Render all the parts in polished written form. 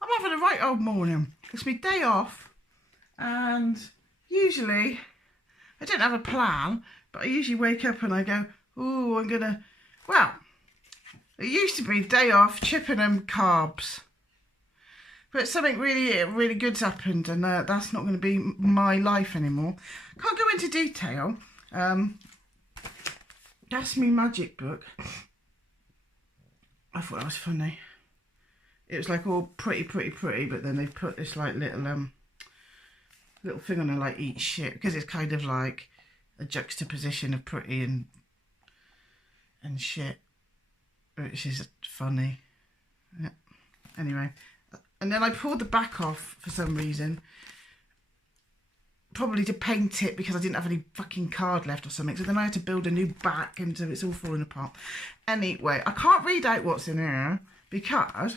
I'm having a right old morning. It's my day off, and usually I don't have a plan, but I usually wake up and I go, oh, I'm gonna, well, it used to be day off, Chippenham carbs. But something really good's happened, and that's not going to be my life anymore. Can't go into detail. That's me magic book. I thought that was funny. It was like all pretty, but then they've put this like little thing on there like eat shit, because it's kind of like a juxtaposition of pretty and shit, which is funny. Yeah. Anyway, and then I pulled the back off for some reason, probably to paint it because I didn't have any fucking card left or something, so then I had to build a new back, and so it's all falling apart. Anyway, I can't read out what's in here because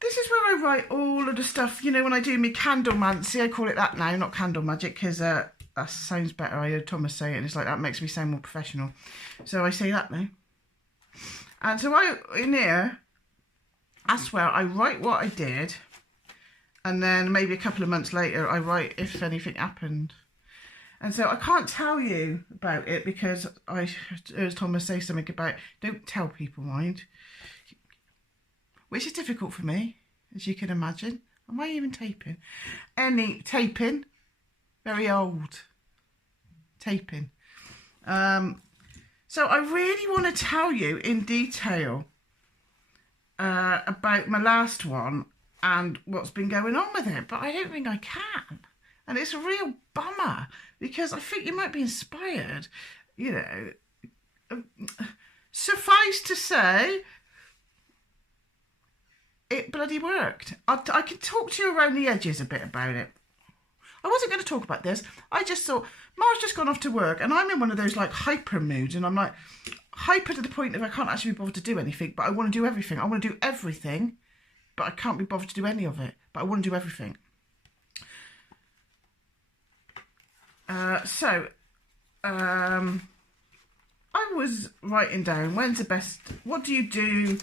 this is where I write all of the stuff, you know, when I do my candlemancy. I call it that now, not candle magic, because that sounds better. I heard Thomas say it, and it's like, that makes me sound more professional. So I say that now. And so in here, that's where I write what I did, and then maybe a couple of months later, I write if anything happened. And so I can't tell you about it because I heard Thomas say something about, don't tell people, mind. Which is difficult for me, as you can imagine. Am I even taping? Taping. Very old. Taping. So I really want to tell you in detail about my last one and what's been going on with it, but I don't think I can. And it's a real bummer because I think you might be inspired, you know. Suffice to say, it bloody worked. I can talk to you around the edges a bit about it. I wasn't going to talk about this. I just thought, Mar's just gone off to work and I'm in one of those like hyper moods, and I'm like hyper to the point that I can't actually be bothered to do anything, but I want to do everything. I want to do everything, but I can't be bothered to do any of it, but I want to do everything. I was writing down, when's the best, what do you do,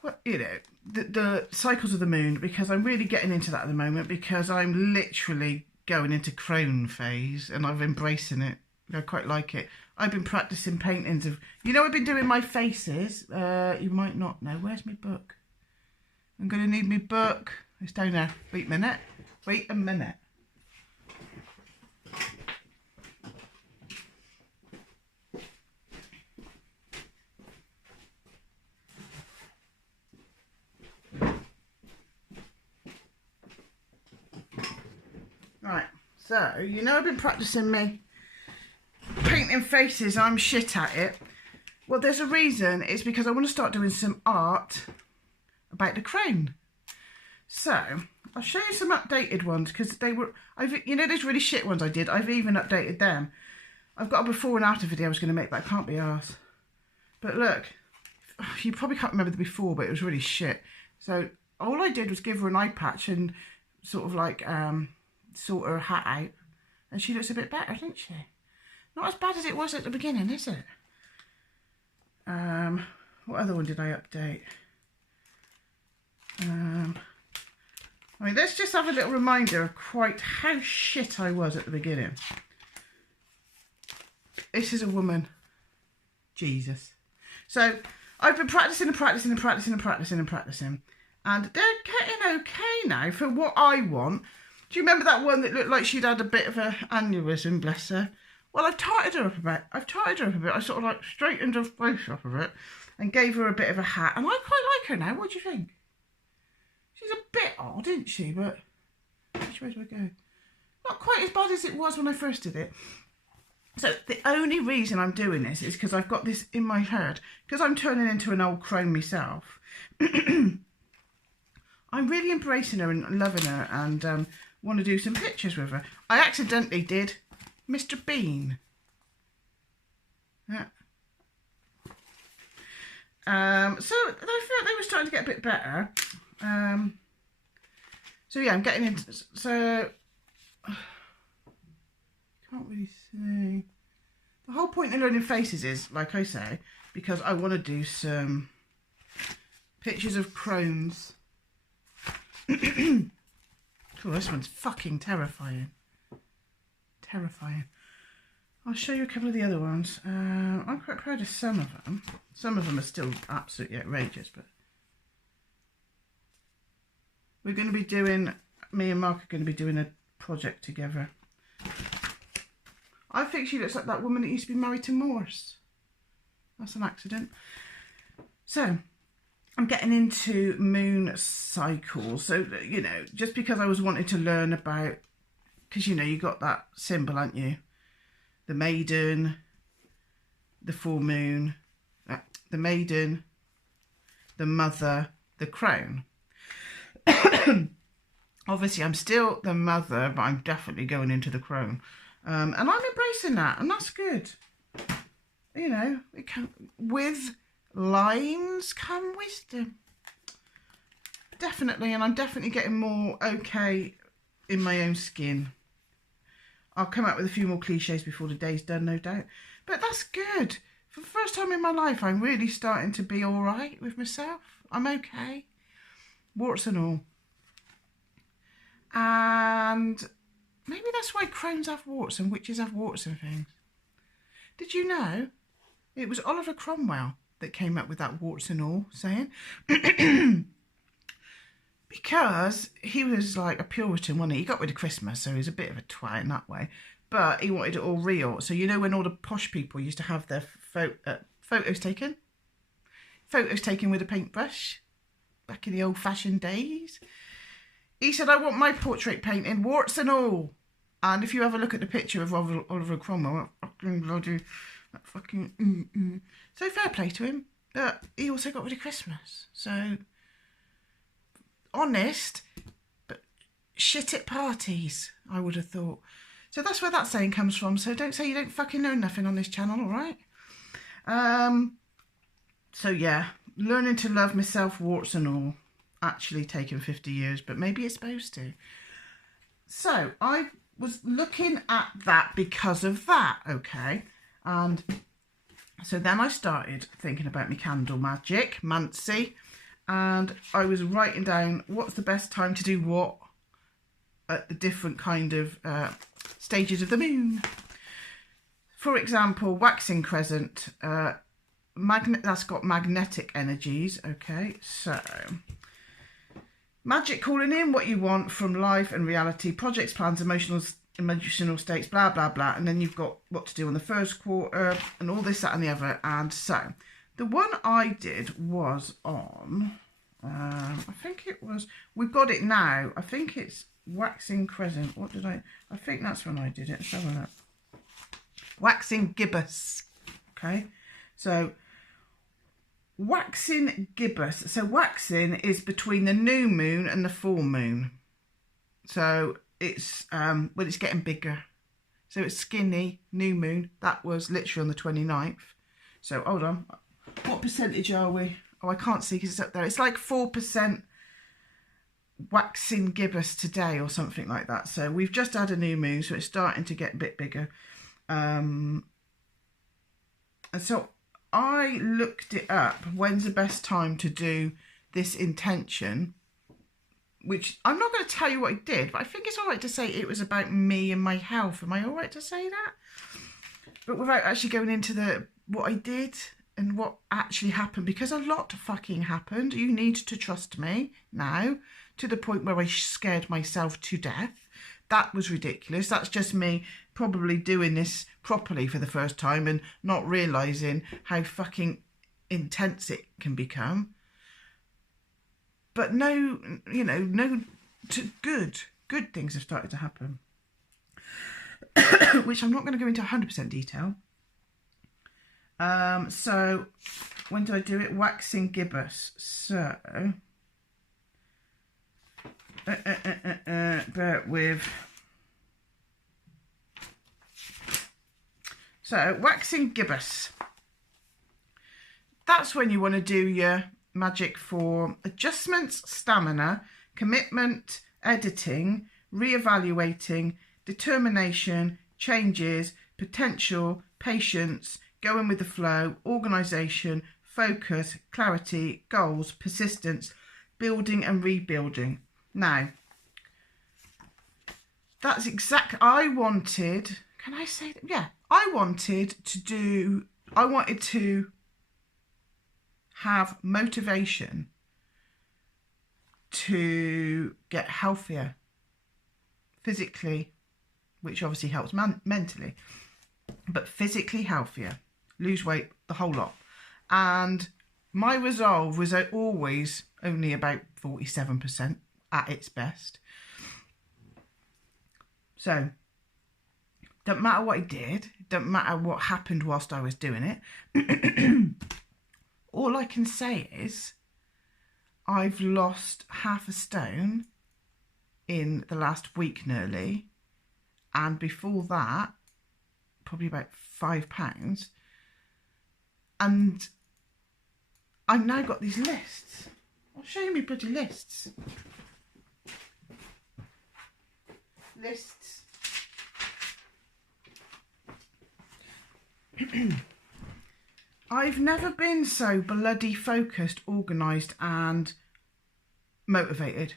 what, you know, the cycles of the moon, because I'm really getting into that at the moment, because I'm literally going into crone phase and I'm embracing it. I quite like it. I've been practicing paintings of, you know, I've been doing my faces. You might not know. Where's my book? I'm going to need my book. It's down there. Wait a minute. Wait a minute. Right, so, you know I've been practicing me painting faces. I'm shit at it. Well, there's a reason. It's because I want to start doing some art about the crone. So, I'll show you some updated ones, because they were, you know those really shit ones I did? I've even updated them. I've got a before and after video I was going to make, but I can't be arsed. But look, you probably can't remember the before, but it was really shit. So, all I did was give her an eye patch and sort of like, sort her hat out, and she looks a bit better, doesn't she? Not as bad as it was at the beginning, is it? What other one did I update? I mean, let's just have a little reminder of quite how shit I was at the beginning. This is a woman. Jesus. So, I've been practicing and practicing and practicing and practicing and practicing, and they're getting okay now for what I want. Do you remember that one that looked like she'd had a bit of an aneurysm, bless her? Well, I've tightened her up a bit. I sort of like straightened her face up a bit and gave her a bit of a hat. And I quite like her now. What do you think? She's a bit odd, isn't she? But which way do I go? Not quite as bad as it was when I first did it. So the only reason I'm doing this is because I've got this in my head. Because I'm turning into an old crone myself. I'm really embracing her and loving her, and want to do some pictures with her. I accidentally did Mr. Bean. Yeah. So I felt they were starting to get a bit better. So yeah, I'm getting into, so can't really see. The whole point in learning faces is, like I say, because I want to do some pictures of crones Oh, this one's fucking terrifying. Terrifying. I'll show you a couple of the other ones. I'm quite proud of some of them. Some of them are still absolutely outrageous, but we're going to be doing, me and Mark are going to be doing a project together. I think she looks like that woman that used to be married to Morse. That's an accident. So, I'm getting into moon cycles. So, you know, just because I was wanting to learn about, because, you know, you got that symbol, haven't you? The maiden, the full moon, the maiden, the mother, the crown. Obviously, I'm still the mother, but I'm definitely going into the crown. And I'm embracing that, and that's good. You know, with lines come wisdom. Definitely, and I'm definitely getting more okay in my own skin. I'll come out with a few more cliches before the day's done, no doubt. But that's good. For the first time in my life, I'm really starting to be all right with myself. I'm okay. Warts and all. And maybe that's why crowns have warts and witches have warts and things. Did you know it was Oliver Cromwell that came up with that warts and all saying? Because he was like a Puritan, wasn't he? He got rid of Christmas, so he was a bit of a twat in that way. But he wanted it all real. So you know when all the posh people used to have their photos taken? Photos taken with a paintbrush back in the old-fashioned days. He said, I want my portrait painted, warts and all. And if you have a look at the picture of Oliver Cromwell, that fucking... So fair play to him. But he also got rid of Christmas. So... honest, but shit at parties, I would have thought. So that's where that saying comes from. So don't say you don't fucking know nothing on this channel, all right? So yeah, learning to love myself, warts and all. Actually taken 50 years, but maybe it's supposed to. So I was looking at that because of that, okay? And so then I started thinking about my candle magic, Mancy. And I was writing down what's the best time to do what at the different kind of stages of the moon. For example, waxing crescent, that's got magnetic energies. Okay, so magic calling in what you want from life and reality, projects, plans, emotional states, blah, blah, blah. And then you've got what to do in the first quarter and all this, that and the other. And so... the one I did was on, I think it was, we've got it now, I think it's waxing crescent. What did I think that's when I did it. Let's have a look. Waxing gibbous. Okay, so waxing gibbous. So waxing is between the new moon and the full moon. So it's, well, it's getting bigger. So it's skinny, new moon. That was literally on the 29th. So hold on. What percentage are we? Oh, I can't see because it's up there. It's like 4% waxing gibbous today or something like that. So we've just had a new moon, so it's starting to get a bit bigger. And so I looked it up. When's the best time to do this intention? Which I'm not going to tell you what I did, but I think it's all right to say it was about me and my health. Am I all right to say that? But without actually going into what I did and what actually happened, because a lot fucking happened. You need to trust me now, to the point where I scared myself to death. That was ridiculous. That's just me probably doing this properly for the first time and not realising how fucking intense it can become. But no, you know, good things have started to happen. Which I'm not going to go into 100% detail. So when did I do it? Waxing gibbous. So bear with. So waxing gibbous. That's when you want to do your magic for adjustments, stamina, commitment, editing, re-evaluating, determination, changes, potential, patience, going with the flow, organisation, focus, clarity, goals, persistence, building and rebuilding. Now, that's exactly, I wanted, can I say that? Yeah, I wanted to have motivation to get healthier physically, which obviously helps mentally, but physically healthier, lose weight, the whole lot. And my resolve was always only about 47% at its best. So, don't matter what I did, don't matter what happened whilst I was doing it. All I can say is I've lost half a stone in the last week nearly. And before that, probably about 5 pounds. And I've now got these lists. I'll show you my bloody lists. Lists. I've never been so bloody focused, organised and motivated.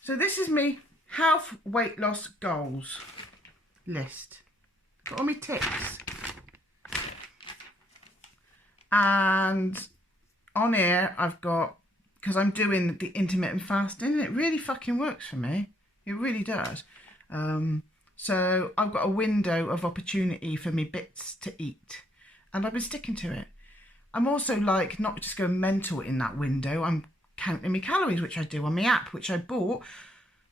So this is me health weight loss goals list. Got all my tips. And on here I've got, because I'm doing the intermittent fasting and it really fucking works for me. It really does. So I've got a window of opportunity for me bits to eat and I've been sticking to it. I'm also like not just going mental in that window. I'm counting my calories, which I do on my app, which I bought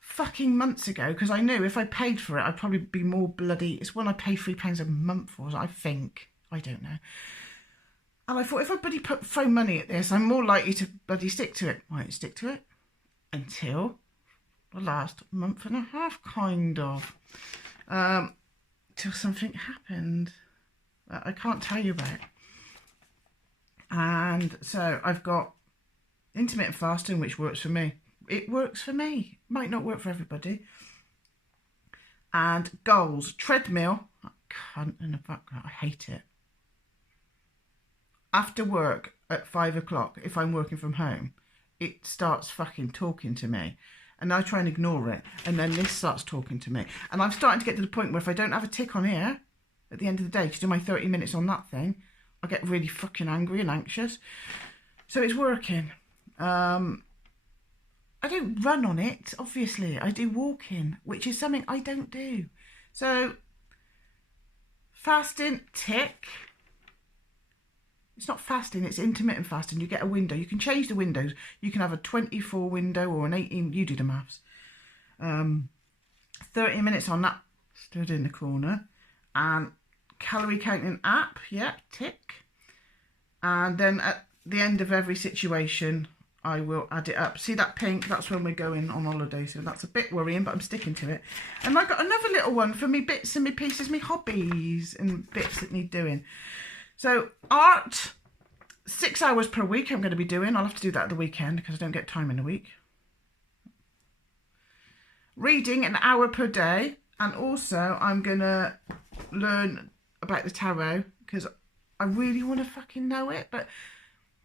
fucking months ago because I knew if I paid for it I'd probably be more bloody, it's one I pay £3 a month for, I think, I don't know. And I thought if I bloody throw money at this I'm more likely to bloody stick to it. I didn't stick to it until the last month and a half, kind of, till something happened that I can't tell you about. And so I've got intermittent fasting, which works for me. It works for me. Might not work for everybody. And goals. Treadmill. I can't in the background. I hate it. After work at 5 o'clock, if I'm working from home, it starts fucking talking to me. And I try and ignore it. And then this starts talking to me. And I'm starting to get to the point where if I don't have a tick on here at the end of the day to do my 30 minutes on that thing, I get really fucking angry and anxious. So it's working. I don't run on it, obviously. I do walking, which is something I don't do. So, fasting, tick. It's not fasting, it's intermittent fasting. You get a window. You can change the windows. You can have a 24 window or an 18. You do the maths. 30 minutes on that. Stood in the corner. And calorie counting app. Yeah, tick. And then at the end of every situation, I will add it up. See that pink? That's when we're going on holiday. So that's a bit worrying, but I'm sticking to it. And I got another little one for me bits and me pieces, me hobbies and bits that need doing. So art, 6 hours per week I'm going to be doing. I'll have to do that at the weekend because I don't get time in the week. Reading, an hour per day. And also I'm going to learn about the tarot because I really want to fucking know it. But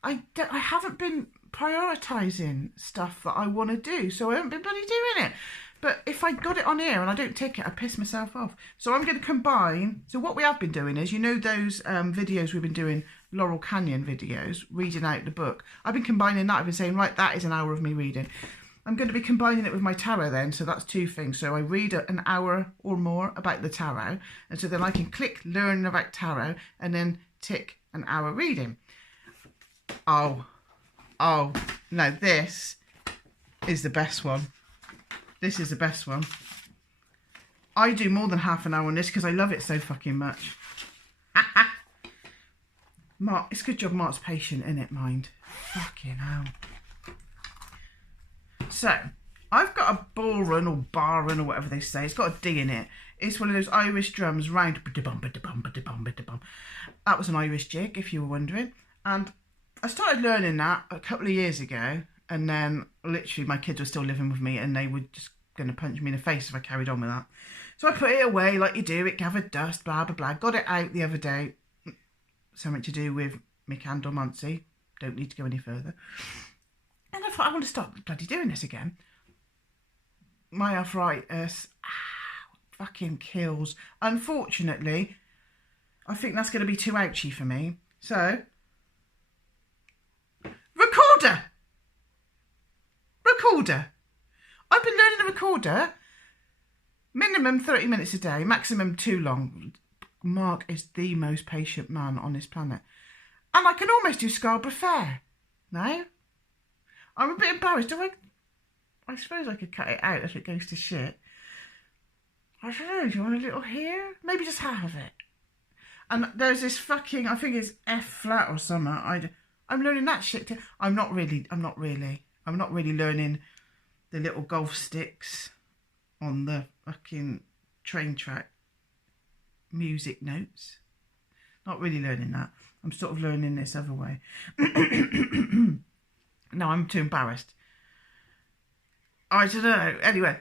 I haven't been prioritising stuff that I want to do. So I haven't been bloody doing it. But if I got it on here and I don't take it, I piss myself off. So I'm going to combine. So what we have been doing is, you know those videos we've been doing, Laurel Canyon videos, reading out the book. I've been combining that. I've been saying, right, that is an hour of me reading. I'm going to be combining it with my tarot then. So that's 2 things. So I read an hour or more about the tarot. And so then I can click learn about tarot and then tick an hour reading. Oh, no, this is the best one. This is the best one. I do more than half an hour on this because I love it so fucking much. Mark, it's a good job Mark's patient, innit, mind? Fucking hell. So, I've got a ball run or bar run or whatever they say. It's got a D in it. It's one of those Irish drums, round. That was an Irish jig, if you were wondering. And I started learning that a couple of years ago. And then literally my kids were still living with me and they were just going to punch me in the face if I carried on with that. So I put it away like you do. It gathered dust, blah, blah, blah. Got it out the other day. Something to do with my candlemancy. Don't need to go any further. And I thought, I want to stop bloody doing this again. My arthritis fucking kills. Unfortunately, I think that's going to be too ouchy for me. So, recorder. I've been learning the recorder. Minimum 30 minutes a day, maximum too long. Mark is the most patient man on this planet. And I can almost do Scarborough Fair. No? I'm a bit embarrassed. I suppose I could cut it out if it goes to shit. I don't know, do you want a little here? Maybe just half of it. And there's this fucking, I think it's F flat or something. I'm learning that shit too. I'm not really learning the little golf sticks on the fucking train track music notes. Not really learning that. I'm sort of learning this other way. No, I'm too embarrassed. I don't know. Anyway,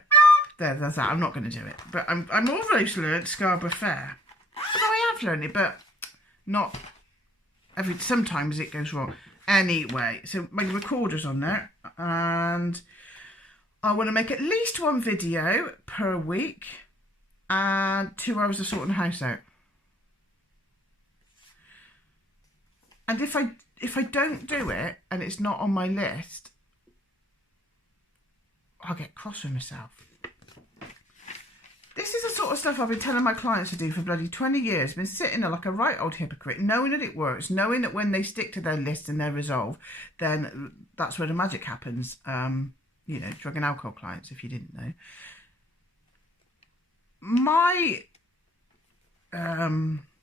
there's that. I'm not going to do it. But I'm almost learned Scarborough Fair. But I have learned it, but not every. Sometimes it goes wrong. Anyway, so my recorder's on there, and I want to make at least one video per week, and 2 hours of sorting the house out. And if I don't do it and it's not on my list, I'll get cross with myself. This is the sort of stuff I've been telling my clients to do for bloody 20 years. Been sitting there like a right old hypocrite, knowing that it works, knowing that when they stick to their list and their resolve, then that's where the magic happens. You know, drug and alcohol clients, if you didn't know. My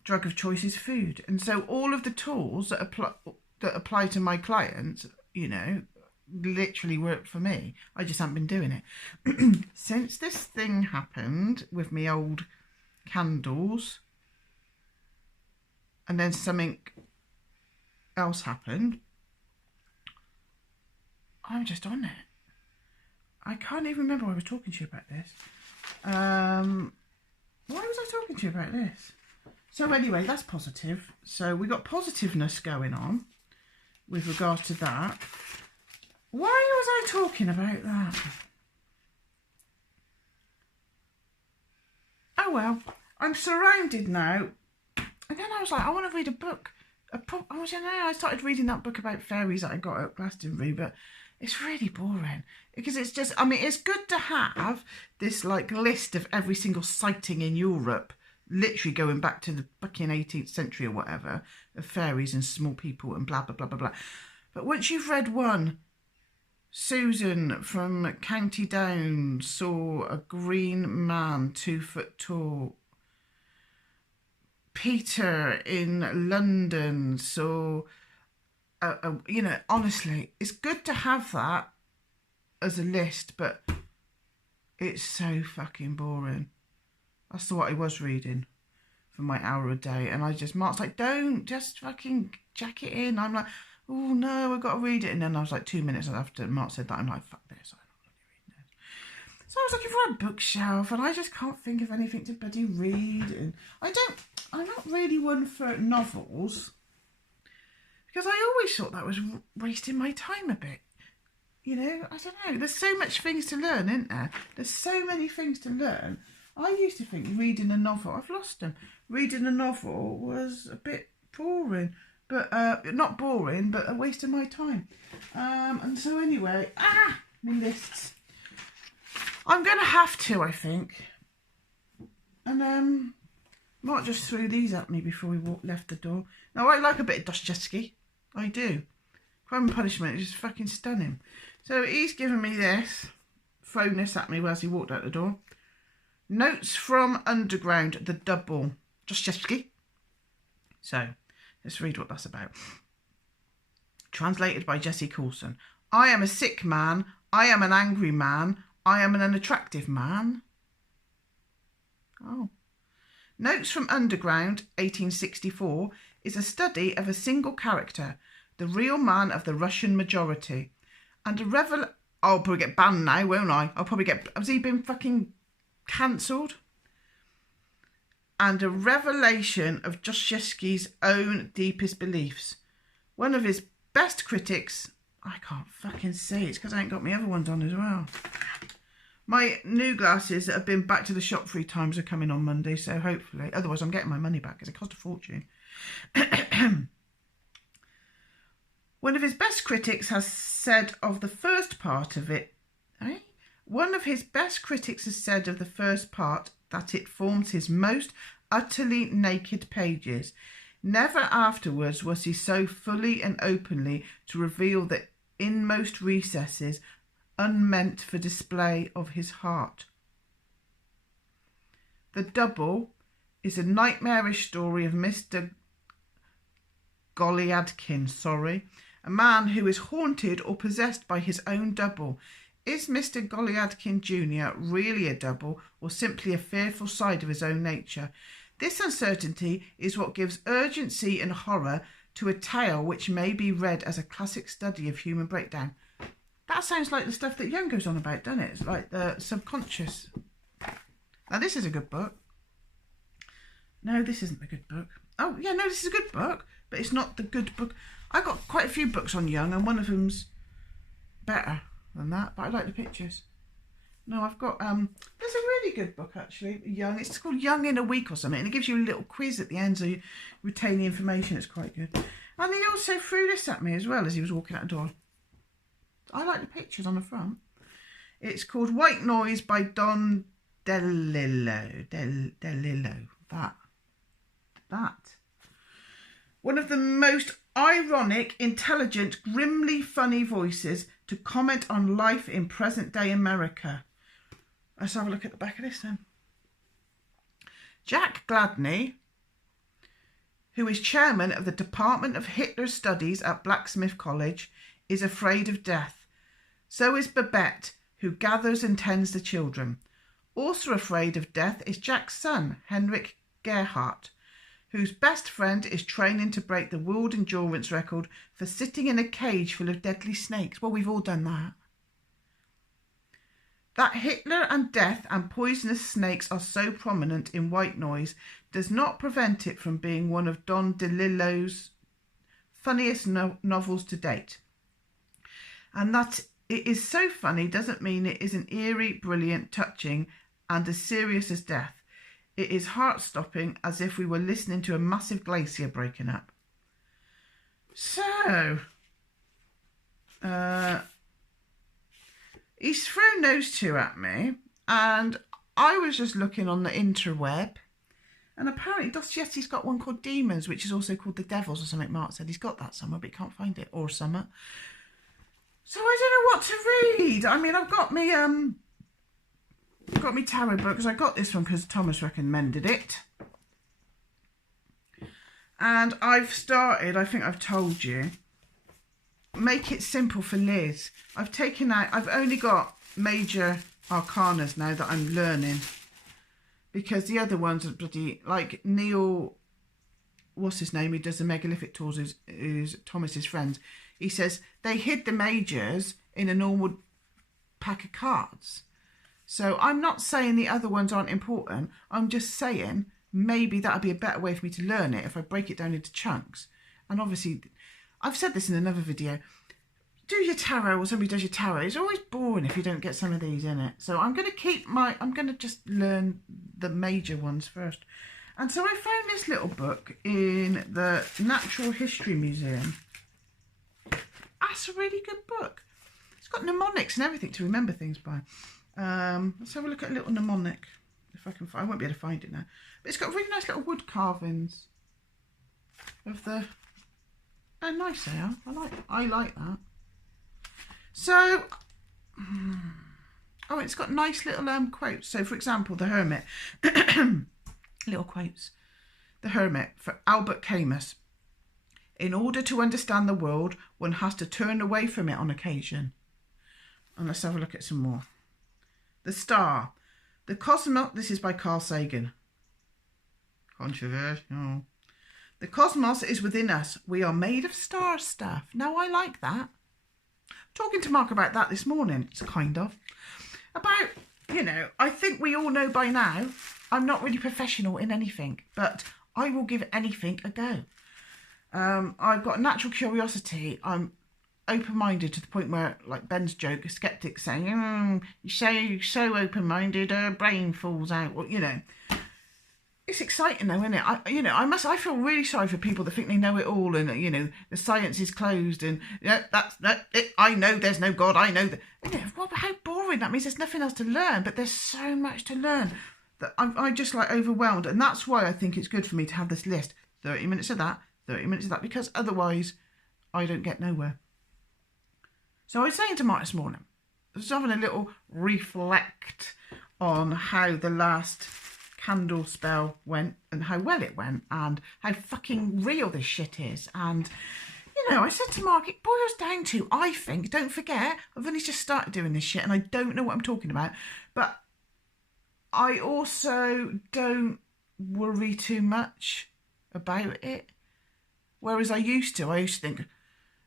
drug of choice is food. And so all of the tools that apply to my clients, you know, literally work for me. I just haven't been doing it. Since this thing happened with me old candles, and then something else happened, I'm just on it. I can't even remember why I was talking to you about this. Why was I talking to you about this? So anyway, that's positive. So we got positiveness going on with regards to that. Why was I talking about that? Oh well, I'm surrounded now. And then I was like, I want to read a book. I started reading that book about fairies that I got at Glastonbury, but it's really boring. Because it's just, I mean, it's good to have this like list of every single sighting in Europe, literally going back to the fucking 18th century or whatever, of fairies and small people and blah, blah, blah, blah, blah. But once you've read one, Susan from County Down saw a green man 2 foot tall. Peter in London saw, you know, honestly, it's good to have that as a list, but it's so fucking boring. That's what I was reading for my hour a day. And Mark's like, don't, just fucking jack it in. I'm like, oh no, I've got to read it. And then I was like 2 minutes after Mark said that, I'm like, fuck this, I'm not bloody reading this. So I was looking for a bookshelf and I just can't think of anything to bloody read. And I'm not really one for novels, because I always thought that was wasting my time a bit. You know, I don't know. There's so much things to learn, isn't there? There's so many things to learn. I used to think reading a novel, I've lost them. Reading a novel was a bit boring. But, not boring, but a waste of my time. And so anyway, my lists. I'm going to have to, I think. And, Mark just threw these at me before we left the door. Now, I like a bit of Dostoevsky. I do. Crime and Punishment is just fucking stunning. So he's given me this, thrown this at me as he walked out the door. Notes from Underground, the double. Dostoevsky. So, let's read what that's about. Translated by Jessie Coulson. I am a sick man. I am an angry man. I am an unattractive man. Oh. Notes from Underground, 1864, is a study of a single character, the real man of the Russian majority, and a I'll probably get banned now, won't I? Has he been fucking cancelled? And a revelation of Dostoevsky's own deepest beliefs. One of his best critics, I can't fucking see. It's because I ain't got my other ones on as well. My new glasses that have been back to the shop 3 times are coming on Monday, so hopefully. Otherwise, I'm getting my money back because it cost a fortune. One of his best critics has said of the first part of it, One of his best critics has said of the first part that it forms his most utterly naked pages. Never afterwards was he so fully and openly to reveal the inmost recesses unmeant for display of his heart. The Double is a nightmarish story of Mr. Goliadkin, a man who is haunted or possessed by his own double. Is Mr. Goliadkin Jr. really a double or simply a fearful side of his own nature? This uncertainty is what gives urgency and horror to a tale which may be read as a classic study of human breakdown. That sounds like the stuff that Jung goes on about, doesn't it? It's like the subconscious. Now, this is a good book. No, this isn't a good book. Oh, yeah, no, this is a good book, but it's not the good book. I got quite a few books on Jung, and one of them's better than that, but I like the pictures. No, I've got, there's a really good book, actually, Jung. It's called Jung in a Week or something, and it gives you a little quiz at the end so you retain the information. It's quite good. And he also threw this at me as well as he was walking out the door. I like the pictures on the front. It's called White Noise by Don DeLillo. DeLillo. That. One of the most ironic, intelligent, grimly funny voices to comment on life in present-day America. Let's have a look at the back of this then. Jack Gladney, who is chairman of the Department of Hitler Studies at Blacksmith College, is afraid of death. So is Babette, who gathers and tends the children. Also afraid of death is Jack's son, Henrik Gerhardt, whose best friend is training to break the world endurance record for sitting in a cage full of deadly snakes. Well, we've all done that. That Hitler and death and poisonous snakes are so prominent in White Noise does not prevent it from being one of Don DeLillo's funniest novels to date. And that it is so funny doesn't mean it isn't eerie, brilliant, touching, and as serious as death. It is heart-stopping, as if we were listening to a massive glacier breaking up. So, he's thrown those two at me, and I was just looking on the interweb, and apparently Dostoevsky's got one called Demons, which is also called The Devils or something. Mark said he's got that somewhere, but he can't find it, or somewhere. So I don't know what to read. I mean, I've got me tarot book, because I got this one because Thomas recommended it. And I've started, I think I've told you, Make It Simple for Liz. I've only got major arcanas now that I'm learning, because the other ones are bloody, like Neil, what's his name, who does the megalithic tours, is Thomas's friend. He says they hid the majors in a normal pack of cards. So I'm not saying the other ones aren't important. I'm just saying maybe that would be a better way for me to learn it if I break it down into chunks. And obviously, I've said this in another video, do your tarot, or somebody does your tarot. It's always boring if you don't get some of these in it. So I'm going to just learn the major ones first. And so I found this little book in the Natural History Museum. That's a really good book. It's got mnemonics and everything to remember things by. Let's have a look at a little mnemonic, if I can find. I won't be able to find it now. But it's got really nice little wood carvings of the. Oh, nice they are. I like that. So, oh, it's got nice little quotes. So, for example, The Hermit. Little quotes. The Hermit, for Albert Camus. In order to understand the world, one has to turn away from it on occasion. And let's have a look at some more. The Star. The Cosmos. This is by Carl Sagan. Controversial. The cosmos is within us. We are made of star stuff. Now, I like that. Talking to Mark about that this morning. It's kind of. About, I think we all know by now, I'm not really professional in anything, but I will give anything a go. I've got a natural curiosity. I'm open-minded to the point where, like Ben's joke, a skeptic saying, you're so open-minded, her brain falls out. Well, you know, it's exciting though, isn't it? I feel really sorry for people that think they know it all, and you know the science is closed, and that's it. I know there's no God. I know that. Well, how boring that means. There's nothing else to learn, but there's so much to learn that I'm just like overwhelmed, and that's why I think it's good for me to have this list: 30 minutes of that, 30 minutes of that, because otherwise I don't get nowhere. So I was saying to Mark this morning, I was having a little reflect on how the last candle spell went and how well it went and how fucking real this shit is. And you know, I said to Mark, it boils down to, I think, don't forget, I've only just started doing this shit and I don't know what I'm talking about, but I also don't worry too much about it, whereas I used to think,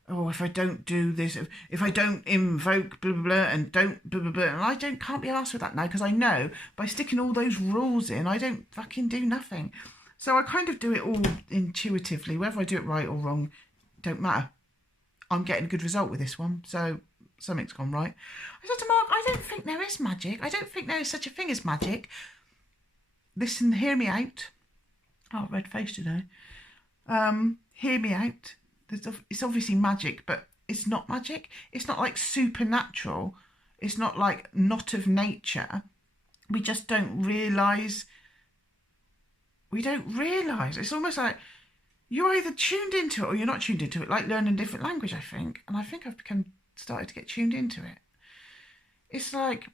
oh, if I don't do this, if I don't invoke blah, blah, blah, and don't blah, blah, blah, and I can't be arsed with that now, because I know by sticking all those rules in, I don't fucking do nothing. So I kind of do it all intuitively. Whether I do it right or wrong, don't matter. I'm getting a good result with this one, so something's gone right. I said to Mark, I don't think there is magic. I don't think there is such a thing as magic. Listen, hear me out. Oh, red face today. Hear me out. It's obviously magic, but it's not magic. It's not like supernatural. It's not like not of nature. We just don't realise. We don't realise. It's almost like you're either tuned into it or you're not tuned into it, like learning a different language, I think. And I think I've started to get tuned into it. It's like,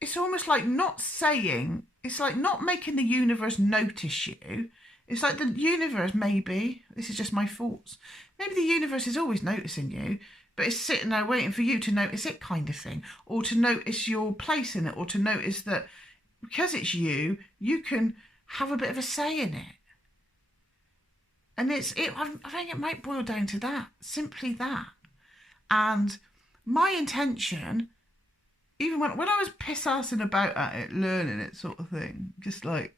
it's almost like not saying, it's like not making the universe notice you. It's like the universe, maybe, this is just my thoughts, maybe the universe is always noticing you, but it's sitting there waiting for you to notice it, kind of thing, or to notice your place in it, or to notice that because it's you, you can have a bit of a say in it. And I think it might boil down to that, simply that. And my intention, even when I was piss-assing about at it, learning it sort of thing, just like,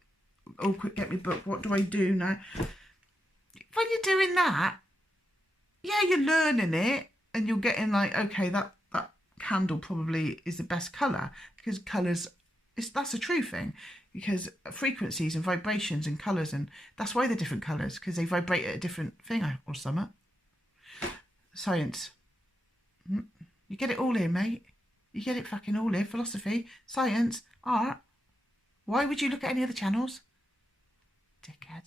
oh, quick, get me book, what do I do now? When you're doing that, yeah, you're learning it and you're getting like, okay, that candle probably is the best colour, because colours, that's a true thing, because frequencies and vibrations and colours, and that's why they're different colours, because they vibrate at a different thing or something. Science. You get it all here, mate. You get it fucking all here. Philosophy, science, art. Why would you look at any other channels? Dickhead.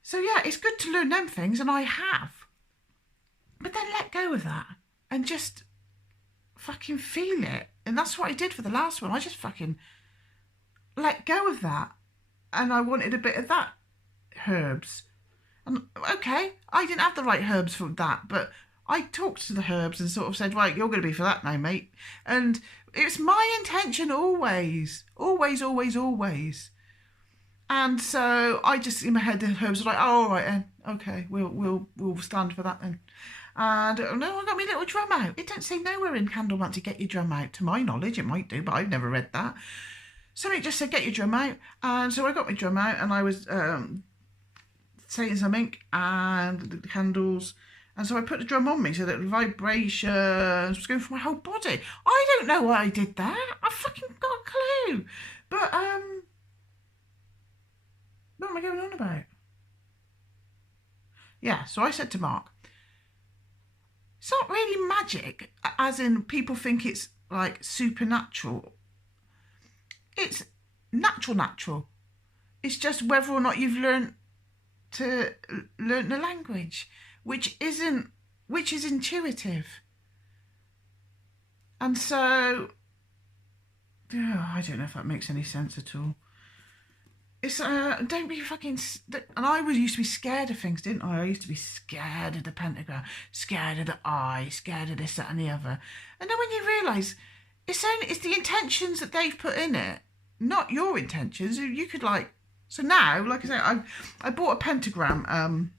So yeah, it's good to learn them things, and I have. But then let go of that and just fucking feel it. And that's what I did for the last one. I just fucking let go of that. And I wanted a bit of that herbs. And okay, I didn't have the right herbs for that, but I talked to the herbs and sort of said, right, you're going to be for that now, mate. And it's my intention always, always, always, always. And so I just, in my head, the herbs were like, oh, all right then, okay, we'll stand for that then. And no, I got my little drum out. It don't say nowhere in Candleman to get your drum out. To my knowledge, it might do, but I've never read that. Something just said, get your drum out. And so I got my drum out and I was saying something, and the candles. And so I put the drum on me so that the vibrations was going through my whole body. I don't know why I did that. I fucking got a clue. But, what am I going on about? Yeah, so I said to Mark, it's not really magic, as in people think it's like supernatural. It's natural. It's just whether or not you've learned to learn the language, which is intuitive. And so, I don't know if that makes any sense at all. It's, don't be fucking, and I used to be scared of things, didn't I? I used to be scared of the pentagram, scared of the eye, scared of this, that and the other. And then when you realise, it's the intentions that they've put in it, not your intentions. You could like, so now, like I said, I bought a pentagram,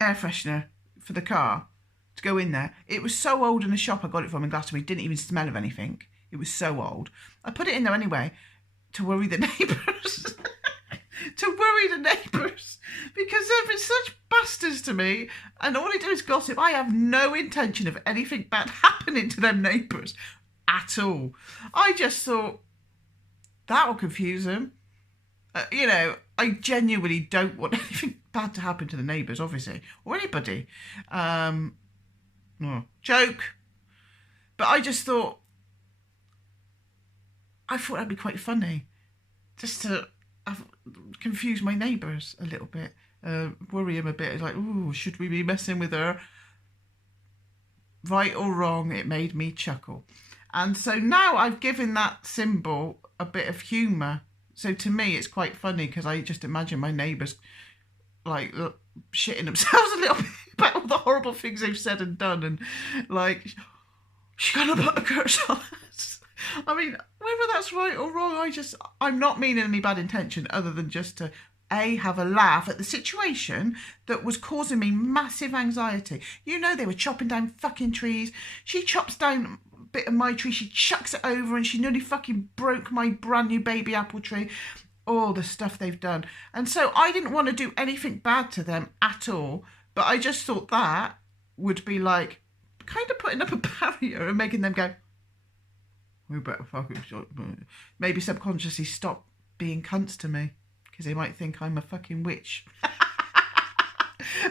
air freshener for the car to go in there. It was so old in the shop I got it from in Glastonbury, it didn't even smell of anything. It was so old. I put it in there anyway to worry the neighbours. to worry the neighbours because they've been such bastards to me and all they do is gossip. I have no intention of anything bad happening to them neighbours at all. I just thought that will confuse them. You know, I genuinely don't want anything bad to happen to the neighbours, obviously, or anybody. Joke. But I just thought, that'd be quite funny, just to confuse my neighbours a little bit, worry them a bit. It's like, ooh, should we be messing with her? Right or wrong, it made me chuckle. And so now I've given that symbol a bit of humour. So to me, it's quite funny because I just imagine my neighbours like shitting themselves a little bit about all the horrible things they've said and done, and like, she's gonna put a curse on us. I mean, whether that's right or wrong, I'm not meaning any bad intention other than just to have a laugh at the situation that was causing me massive anxiety. You know, they were chopping down fucking trees. She chops down bit of my tree, she chucks it over, and she nearly fucking broke my brand new baby apple tree. All the stuff they've done. And so I didn't want to do anything bad to them at all, but I just thought that would be like kind of putting up a barrier and making them go, we better fucking maybe subconsciously stop being cunts to me because they might think I'm a fucking witch.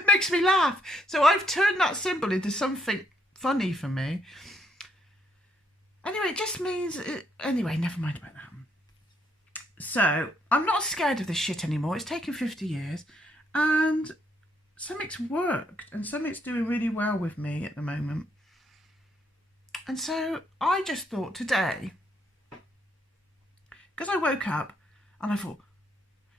Makes me laugh. So I've turned that symbol into something funny for me. Anyway, it just means... Anyway, never mind about that. So, I'm not scared of this shit anymore. It's taken 50 years. And something's worked. And something's doing really well with me at the moment. And so, I just thought today... Because I woke up and I thought,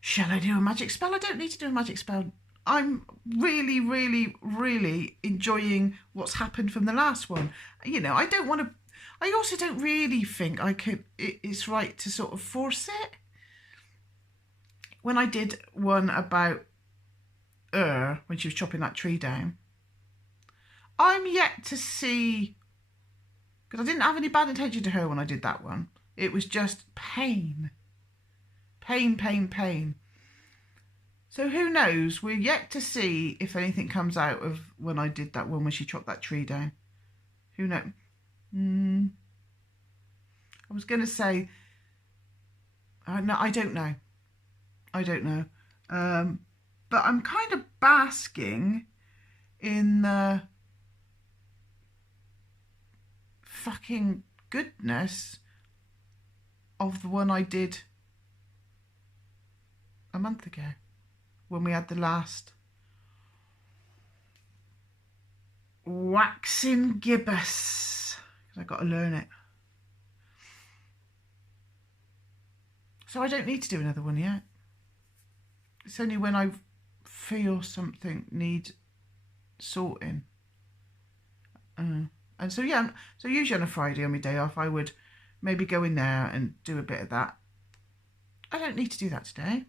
shall I do a magic spell? I don't need to do a magic spell. I'm really, really, really enjoying what's happened from the last one. You know, I don't want to... I also don't really think it's right to sort of force it. When I did one about her, when she was chopping that tree down, I'm yet to see, because I didn't have any bad intention to her when I did that one. It was just pain. Pain, pain, pain. So who knows? We're yet to see if anything comes out of when I did that one, when she chopped that tree down. Who knows? I was going to say, no, I don't know. I don't know. But I'm kind of basking in the fucking goodness of the one I did a month ago when we had the last waxing gibbous. I got to learn it. So I don't need to do another one yet. It's only when I feel something needs sorting. And so, yeah, so usually on a Friday on my day off, I would maybe go in there and do a bit of that. I don't need to do that today.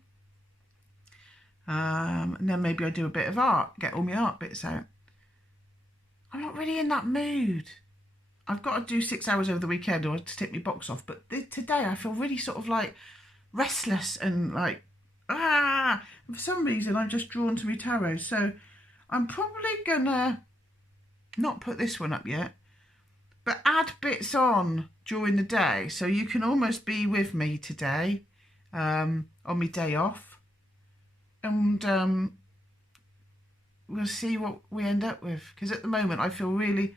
And then maybe I do a bit of art, get all my art bits out. I'm not really in that mood. I've got to do 6 hours over the weekend or to tick my box off. But today I feel really sort of like restless and like, and for some reason I'm just drawn to my tarot. So I'm probably going to not put this one up yet, but add bits on during the day. So you can almost be with me today on my day off. And we'll see what we end up with. Because at the moment I feel really...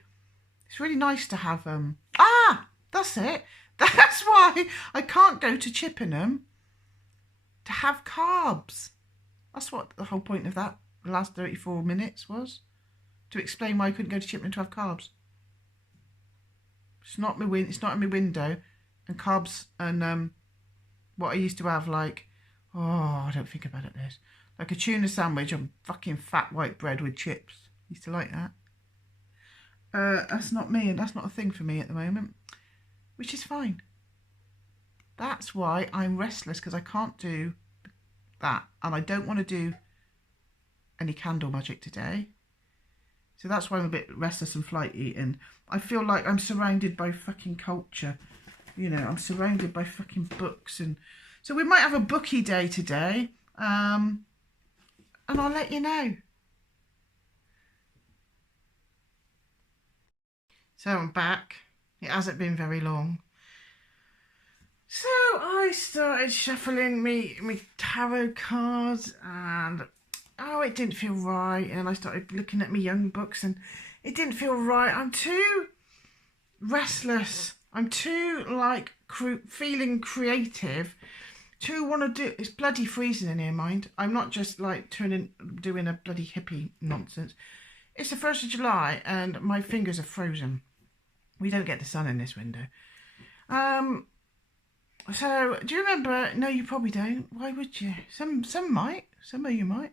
It's really nice to have, that's it. That's why I can't go to Chippenham to have carbs. That's what the whole point of that, the last 34 minutes was. To explain why I couldn't go to Chippenham to have carbs. It's not it's not in my window. And carbs and what I used to have, like, I don't think about it this. Like a tuna sandwich on fucking fat white bread with chips. Used to like that. That's not me, and that's not a thing for me at the moment, which is fine. That's why I'm restless, because I can't do that, and I don't want to do any candle magic today. So that's why I'm a bit restless and flighty, and I feel like I'm surrounded by fucking culture. You know, I'm surrounded by fucking books, and so we might have a bookie day today. and I'll let you know. So I'm back. It hasn't been very long. So I started shuffling me tarot cards, and oh, it didn't feel right. And I started looking at my young books, and it didn't feel right. I'm too restless. I'm too like feeling creative. To want to do. It's bloody freezing in here, mind. I'm not just like doing a bloody hippie nonsense. It's the 1st of July, and my fingers are frozen. We don't get the sun in this window. So, do you remember? No, you probably don't. Why would you? Some might. Some of you might.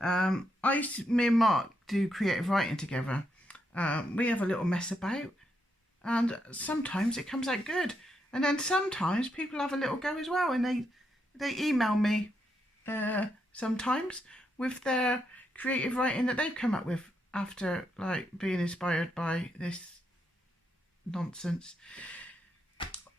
Me and Mark do creative writing together. We have a little mess about, and sometimes it comes out good. And then sometimes people have a little go as well, and they email me sometimes with their creative writing that they've come up with after like being inspired by this nonsense.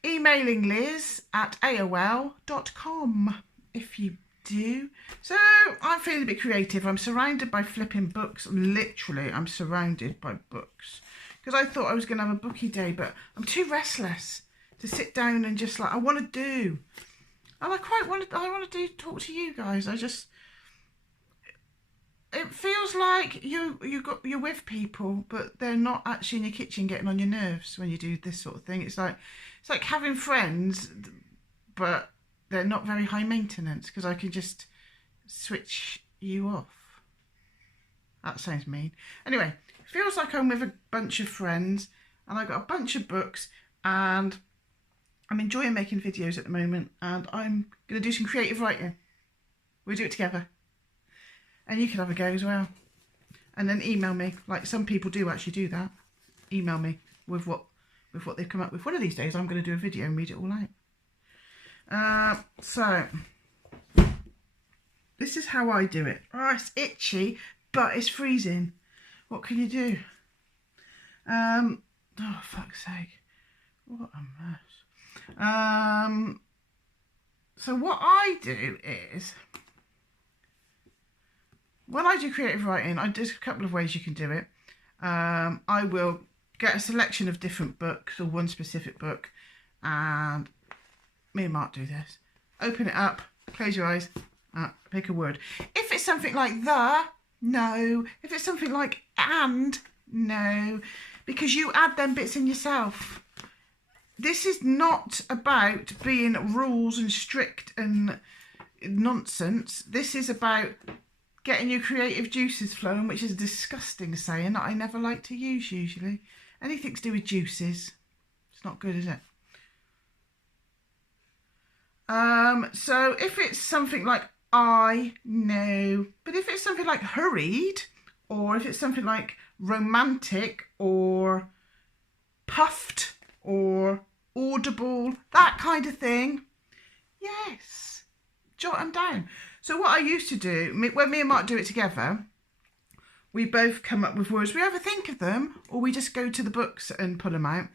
Emailing Liz at AOL.com if you do. So I'm feeling a bit creative. I'm surrounded by flipping books. Literally, I'm surrounded by books. Because I thought I was going to have a booky day, but I'm too restless to sit down and just like, I want to do. And I want to talk to you guys. It feels like you're with people, but they're not actually in your kitchen getting on your nerves when you do this sort of thing. It's like having friends, but they're not very high maintenance because I can just switch you off. That sounds mean. Anyway, it feels like I'm with a bunch of friends, and I've got a bunch of books, and I'm enjoying making videos at the moment, and I'm going to do some creative writing. We'll do it together. And you can have a go as well. And then email me, like some people do actually do that. Email me with what they've come up with. One of these days I'm going to do a video and read it all out. So, this is how I do it. Oh, it's itchy, but it's freezing. What can you do? Oh, fuck's sake. What a mess. So what I do is, when I do creative writing, there's a couple of ways you can do it. I will get a selection of different books or one specific book, and me and Mark do this. Open it up, close your eyes, pick a word. If it's something like the, no. If it's something like and, no. Because you add them bits in yourself. This is not about being rules and strict and nonsense. This is about getting your creative juices flowing, which is a disgusting saying that I never like to use usually. Anything to do with juices, it's not good, is it? So if it's something like I, no. But if it's something like hurried, or if it's something like romantic, or puffed, or audible, that kind of thing, yes, jot them down. So what I used to do, when me and Mark do it together, we both come up with words. We either think of them or we just go to the books and pull them out.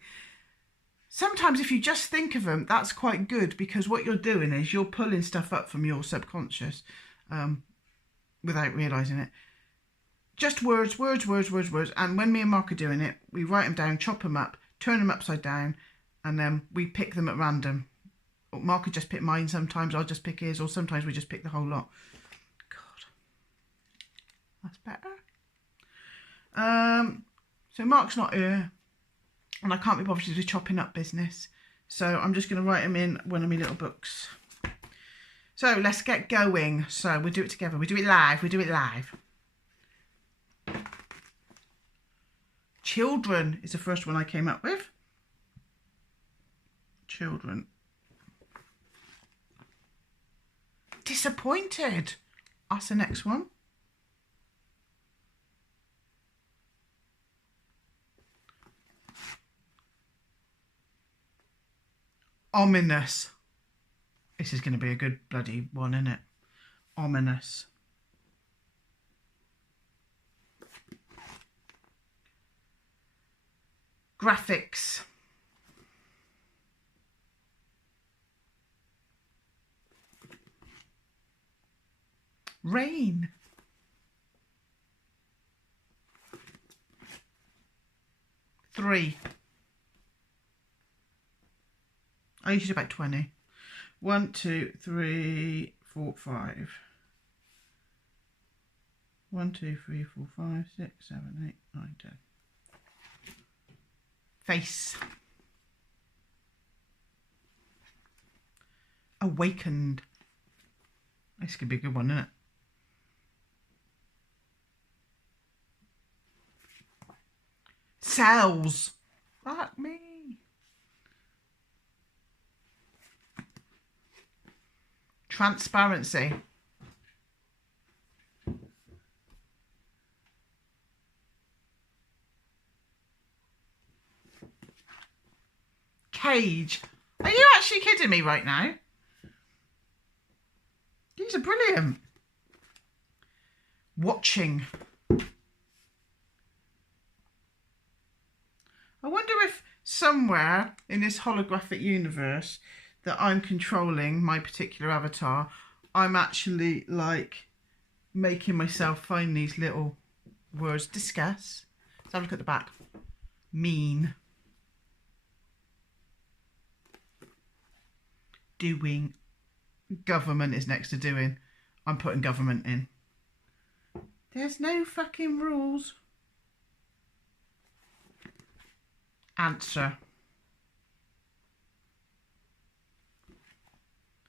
Sometimes if you just think of them, that's quite good, because what you're doing is you're pulling stuff up from your subconscious without realising it. Just words. And when me and Mark are doing it, we write them down, chop them up, turn them upside down, and then we pick them at random. Mark could just pick mine sometimes, I'll just pick his, or sometimes we just pick the whole lot. God, that's better. So Mark's not here, and I can't be bothered to do chopping up business, so I'm just going to write him in one of my little books. So let's get going. So we'll do it together, we do it live, Children is the first one I came up with. Children. Disappointed. That's the next one. Ominous. This is going to be a good bloody one, isn't it? Ominous. Graphics. Rain. Three. I usually do about 20. 1, 2, 3, 4, 5. 1, 2, 3, 4, 5, 6, 7, 8, 9, 10. Face. Awakened. This could be a good one, isn't it? Cells. Fuck me. Transparency. Cage. Are you actually kidding me right now? These are brilliant. Watching. I wonder if somewhere in this holographic universe that I'm controlling my particular avatar, I'm actually like making myself find these little words. Discuss. Let's have a look at the back. Mean. Doing. Government is next to doing. I'm putting government in. There's no fucking rules. Answer.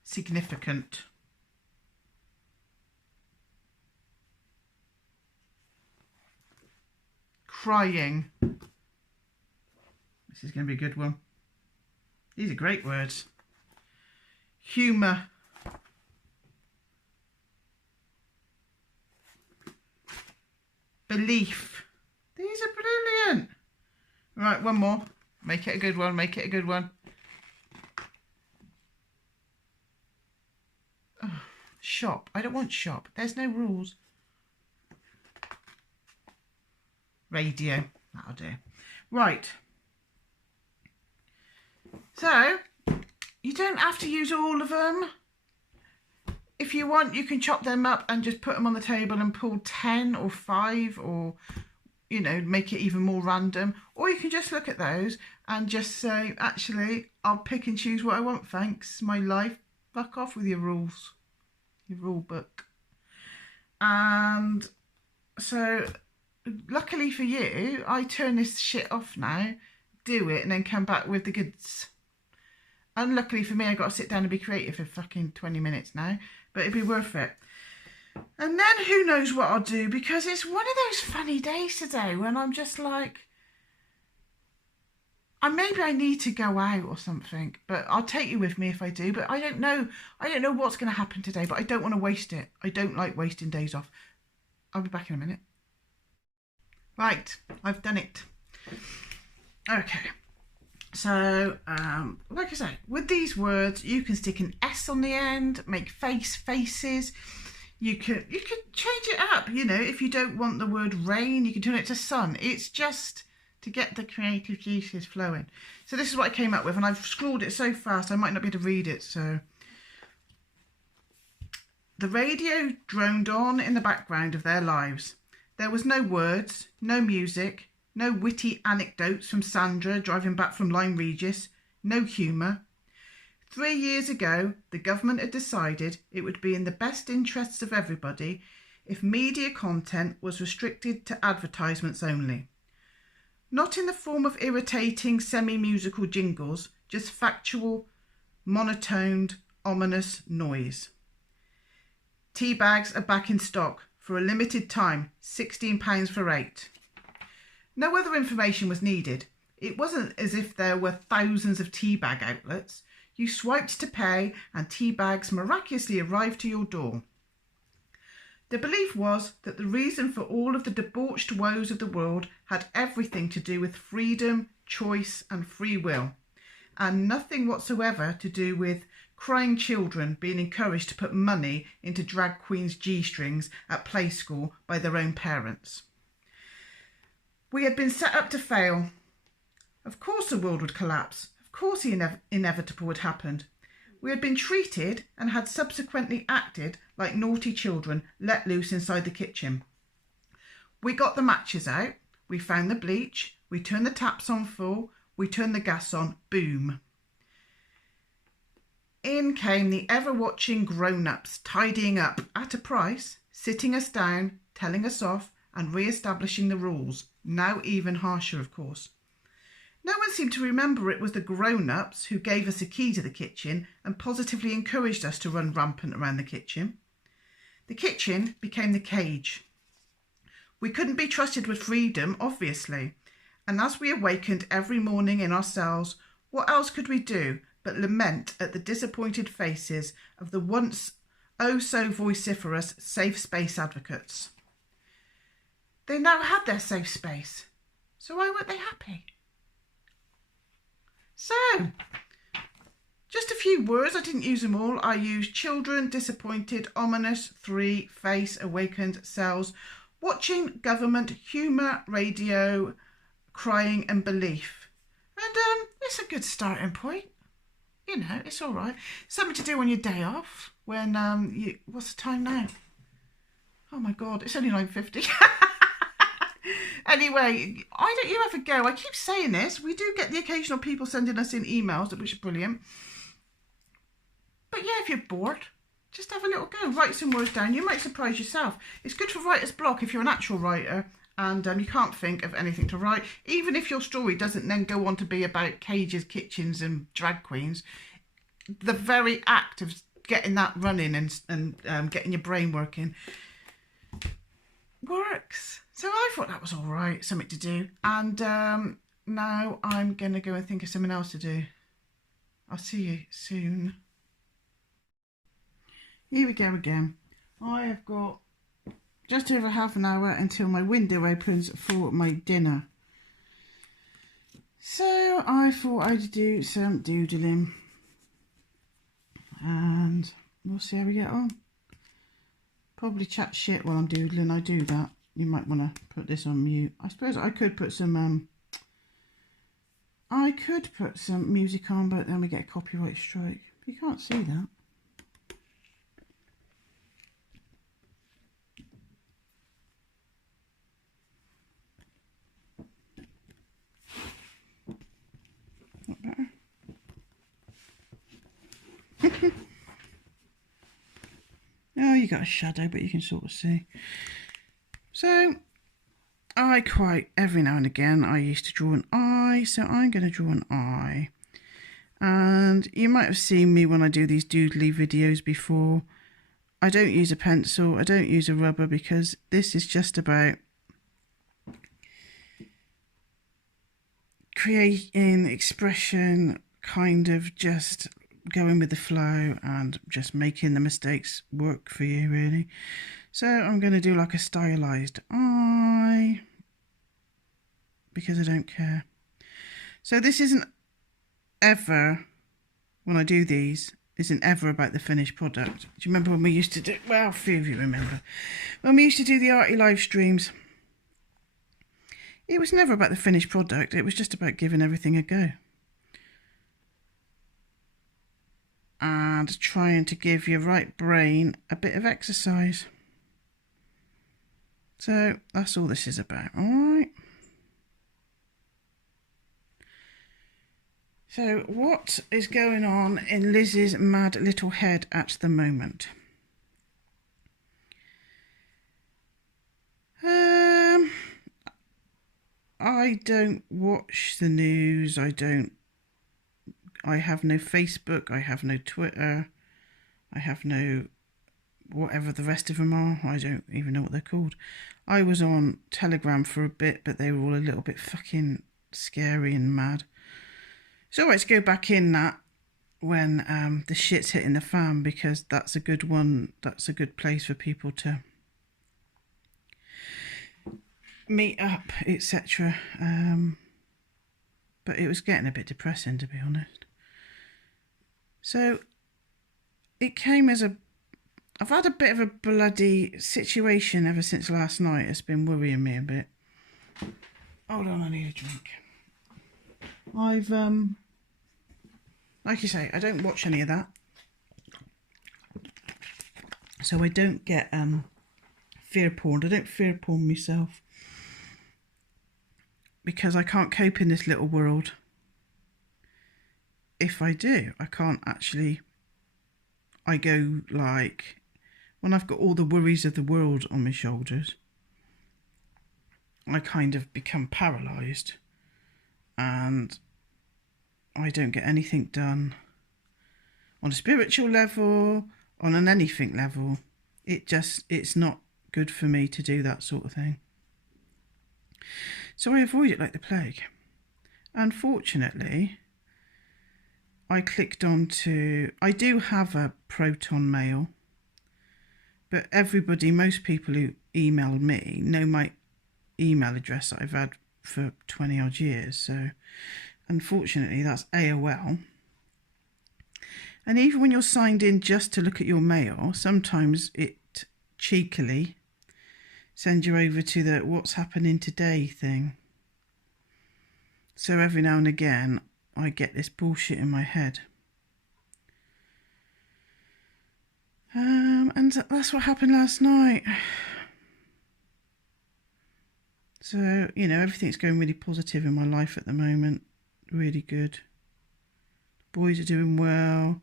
Significant. Crying. This is going to be a good one. These are great words. Humour. Belief. These are brilliant. Right, one more. Make it a good one. Make it a good one. Oh, shop. I don't want shop. There's no rules. Radio. That'll do. Right. So, you don't have to use all of them. If you want, you can chop them up and just put them on the table and pull 10 or 5 or, you know, make it even more random. Or you can just look at those and just say, actually, I'll pick and choose what I want, thanks. My life. Fuck off with your rules. Your rule book. And so, luckily for you, I turn this shit off now, do it, and then come back with the goods. Unluckily for me, I got to sit down and be creative for fucking 20 minutes now, but it'd be worth it. And then who knows what I'll do, because it's one of those funny days today when I'm just like, maybe I need to go out or something, but I'll take you with me if I do. But I don't know what's going to happen today, but I don't want to waste it. I don't like wasting days off. I'll be back in a minute. Right, I've done it. Okay. So, like I say, with these words, you can stick an S on the end, make faces. You can change it up, you know, if you don't want the word rain, you can turn it to sun. It's just to get the creative juices flowing. So this is what I came up with, and I've scrawled it so fast I might not be able to read it, so. The radio droned on in the background of their lives. There was no words, no music, no witty anecdotes from Sandra driving back from Lyme Regis, no humour. 3 years ago, the government had decided it would be in the best interests of everybody if media content was restricted to advertisements only. Not in the form of irritating semi-musical jingles, just factual, monotoned, ominous noise. Tea bags are back in stock for a limited time, £16 for 8. No other information was needed. It wasn't as if there were thousands of tea bag outlets. You swiped to pay and tea bags miraculously arrived to your door. The belief was that the reason for all of the debauched woes of the world had everything to do with freedom, choice and free will, and nothing whatsoever to do with crying children being encouraged to put money into drag queens' G-strings at play school by their own parents. We had been set up to fail. Of course the world would collapse. Of course the inevitable had happened. We had been treated and had subsequently acted like naughty children let loose inside the kitchen. We got the matches out, we found the bleach, we turned the taps on full, we turned the gas on, boom. In came the ever-watching grown-ups, tidying up at a price, sitting us down, telling us off, and re-establishing the rules, now even harsher, of course. No one seemed to remember it was the grown-ups who gave us a key to the kitchen and positively encouraged us to run rampant around the kitchen. The kitchen became the cage. We couldn't be trusted with freedom, obviously, and as we awakened every morning in our cells, what else could we do but lament at the disappointed faces of the once oh so vociferous safe space advocates? They now had their safe space, so why weren't they happy? So, just a few words, I didn't use them all. I used children, disappointed, ominous, 3, face, awakened, cells, watching, government, humour, radio, crying and belief. And it's a good starting point. You know, it's all right. Something to do on your day off when, what's the time now? Oh my God, it's only 9:50. Anyway, why don't you have a go? I keep saying this. We do get the occasional people sending us in emails, which is brilliant. But yeah, if you're bored, just have a little go. Write some words down. You might surprise yourself. It's good for writer's block if you're an actual writer and you can't think of anything to write. Even if your story doesn't then go on to be about cages, kitchens and drag queens, the very act of getting that running and getting your brain working works. So I thought that was all right, something to do. And now I'm going to go and think of something else to do. I'll see you soon. Here we go again. I have got just over half an hour until my window opens for my dinner. So I thought I'd do some doodling. And we'll see how we get on. Probably chat shit while I'm doodling. I do that. You might want to put this on mute. I suppose I could put some music on, but then we get a copyright strike. You can't see that. Not better. Oh, you got a shadow, but you can sort of see. So, every now and again, I used to draw an eye, so I'm going to draw an eye. And you might have seen me when I do these doodly videos before. I don't use a pencil, I don't use a rubber, because this is just about creating expression, kind of just going with the flow and just making the mistakes work for you, really. So I'm going to do like a stylized eye because I don't care. So this isn't ever, when I do these, isn't ever about the finished product. Do you remember when we used to do, well, a few of you remember, when we used to do the Arty live streams? It was never about the finished product. It was just about giving everything a go. And trying to give your right brain a bit of exercise. So that's all this is about, all right? So what is going on in Liz's mad little head at the moment? I don't watch the news. I have no Facebook. I have no Twitter. I have no whatever the rest of them are. I don't even know what they're called. I was on Telegram for a bit, but they were all a little bit fucking scary and mad. It's alright to go back in that when the shit's hitting the fan, because that's a good one. That's a good place for people to meet up, etc. But it was getting a bit depressing, to be honest. So it came as I've had a bit of a bloody situation ever since last night. It's been worrying me a bit. Hold on, I need a drink. I've, like you say, I don't watch any of that. So I don't get fear porn. I don't fear porn myself because I can't cope in this little world. If I do, I can't actually. I go like, when I've got all the worries of the world on my shoulders, I kind of become paralysed and I don't get anything done on a spiritual level, on an anything level. It's not good for me to do that sort of thing. So I avoid it like the plague. Unfortunately, I clicked onto, I do have a Proton Mail, but most people who email me know my email address that I've had for 20 odd years. So unfortunately, that's AOL. And even when you're signed in just to look at your mail, sometimes it cheekily sends you over to the what's happening today thing. So every now and again, I get this bullshit in my head. And that's what happened last night. So, you know, everything's going really positive in my life at the moment. Really good. Boys are doing well.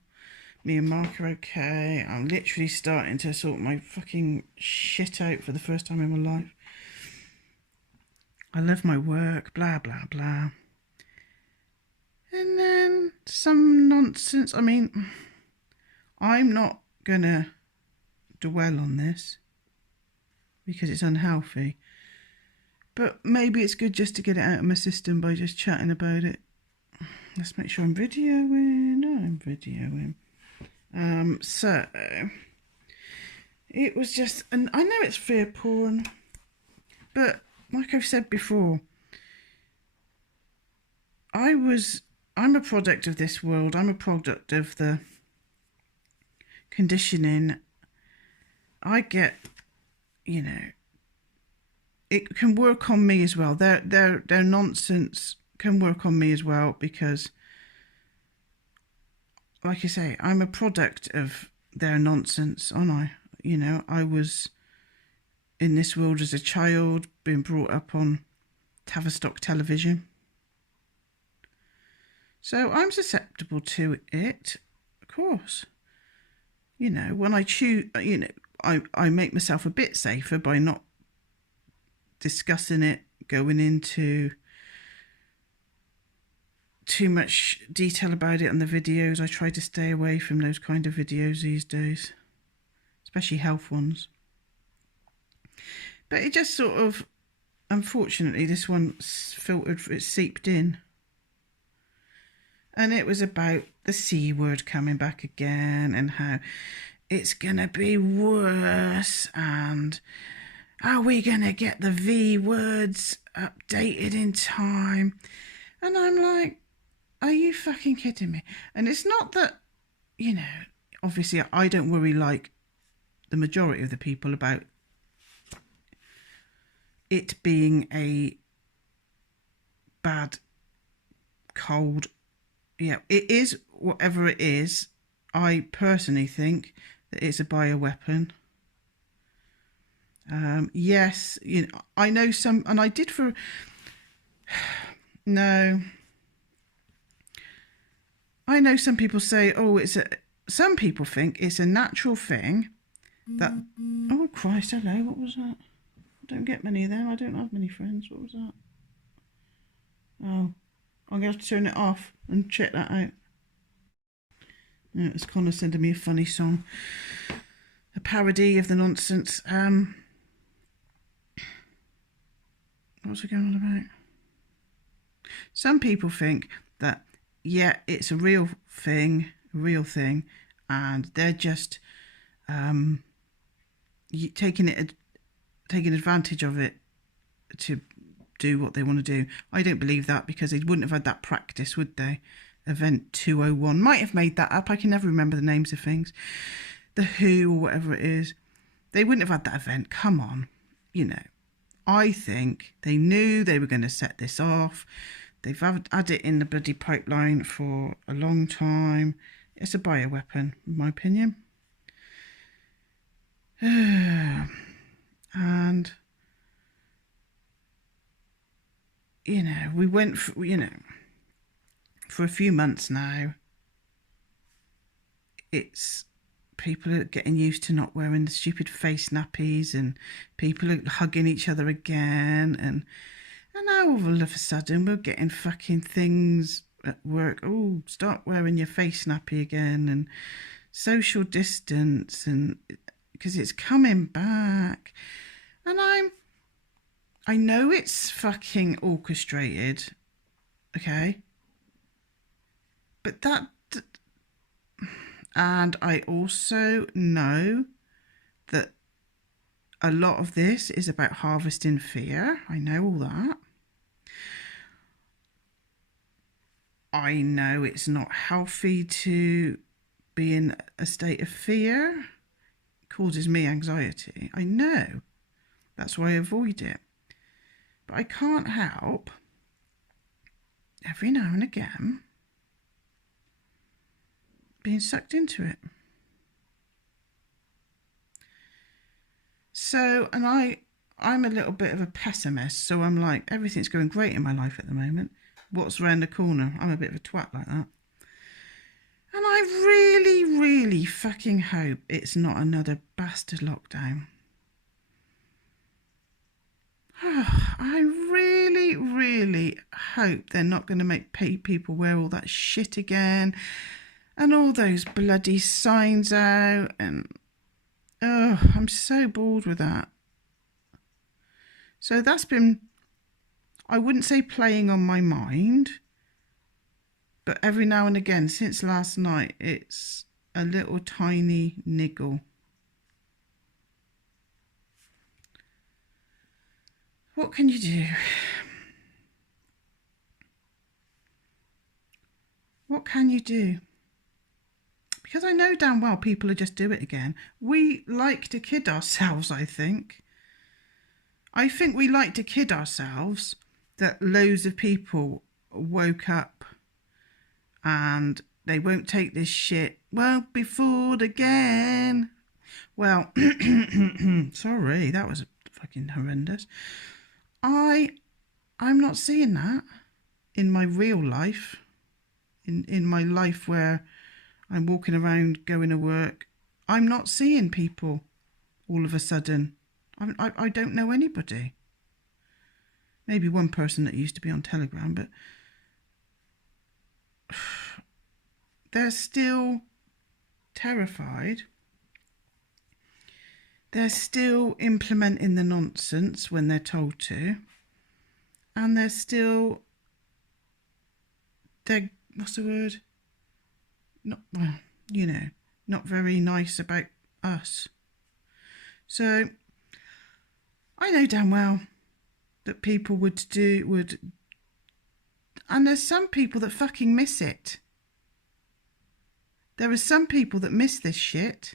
Me and Mark are okay. I'm literally starting to sort my fucking shit out for the first time in my life. I love my work, blah, blah, blah. And then some nonsense. I mean, I'm not going to dwell on this because it's unhealthy. But maybe it's good just to get it out of my system by just chatting about it. Let's make sure I'm videoing. No, I'm videoing. So it was just, and I know it's fear porn, but like I've said before, I'm a product of this world. I'm a product of the conditioning. I get, you know, it can work on me as well. Their nonsense can work on me as well because, like I say, I'm a product of their nonsense, aren't I? You know, I was in this world as a child, being brought up on Tavistock television. So I'm susceptible to it, of course. You know, when I choose, you know, I make myself a bit safer by not discussing it, going into too much detail about it on the videos. I try to stay away from those kind of videos these days, especially health ones. But it just sort of, unfortunately, this one filtered, it seeped in. And it was about the C word coming back again and how it's going to be worse and are we going to get the V words updated in time? And I'm like, are you fucking kidding me? And it's not that, you know, obviously I don't worry like the majority of the people about it being a bad cold. Yeah, it is whatever it is. I personally think that it's a bioweapon. Yes, you know, I know some, and I did for, no. I know some people say, oh, some people think it's a natural thing that, oh Christ, hello, what was that? I don't get many of them, I don't have many friends, what was that? Oh, I'm going to have to turn it off and check that out. Yeah, it's Connor sending me a funny song. A parody of the nonsense. What's it going on about? Some people think that, yeah, it's a real thing, and they're just taking advantage of it to do what they want to do. I don't believe that because they wouldn't have had that practice, would they? Event 201 might have made that up. I can never remember the names of things. The Who or whatever it is. They wouldn't have had that event. Come on, you know. I think they knew they were going to set this off. They've had it in the bloody pipeline for a long time. It's a bioweapon, in my opinion. And, you know, we went for, you know, for a few months now, it's people are getting used to not wearing the stupid face nappies, and people are hugging each other again, and now all of a sudden we're getting fucking things at work. Oh, start wearing your face nappy again, and social distance, and because it's coming back. And I know it's fucking orchestrated, okay? But that, and I also know that a lot of this is about harvesting fear. I know all that. I know it's not healthy to be in a state of fear. It causes me anxiety. I know. That's why I avoid it. But I can't help, every now and again, being sucked into it. So, and I'm a little bit of a pessimist, so I'm like, everything's going great in my life at the moment. What's around the corner? I'm a bit of a twat like that. And I really, really fucking hope it's not another bastard lockdown. I really, really hope they're not going to make people wear all that shit again, and all those bloody signs out, and I'm so bored with that. So that's been, I wouldn't say playing on my mind, but every now and again since last night it's a little tiny niggle. What can you do? What can you do? Because I know damn well people will just do it again. We like to kid ourselves, I think. I think we like to kid ourselves that loads of people woke up and they won't take this shit. Won't be fooled again. Well, sorry, that was fucking horrendous. I'm not seeing that in my real life. In my life where I'm walking around going to work, I'm not seeing people all of a sudden. I don't know anybody. Maybe one person that used to be on Telegram, but they're still terrified. They're still implementing the nonsense when they're told to. And they're still, what's the word? Not, well, you know, not very nice about us. So I know damn well that people would, and there's some people that fucking miss it. There are some people that miss this shit,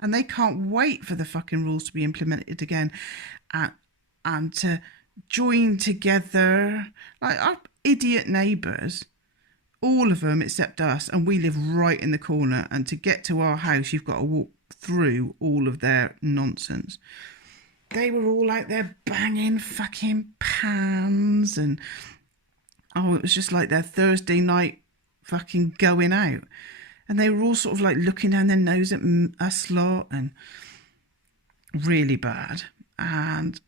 and they can't wait for the fucking rules to be implemented again, and to join together. Like our idiot neighbours, all of them except us, and we live right in the corner, and to get to our house you've got to walk through all of their nonsense. They were all out there banging fucking pans, and it was just like their Thursday night fucking going out. And they were all sort of like looking down their nose at us lot, and really bad. And,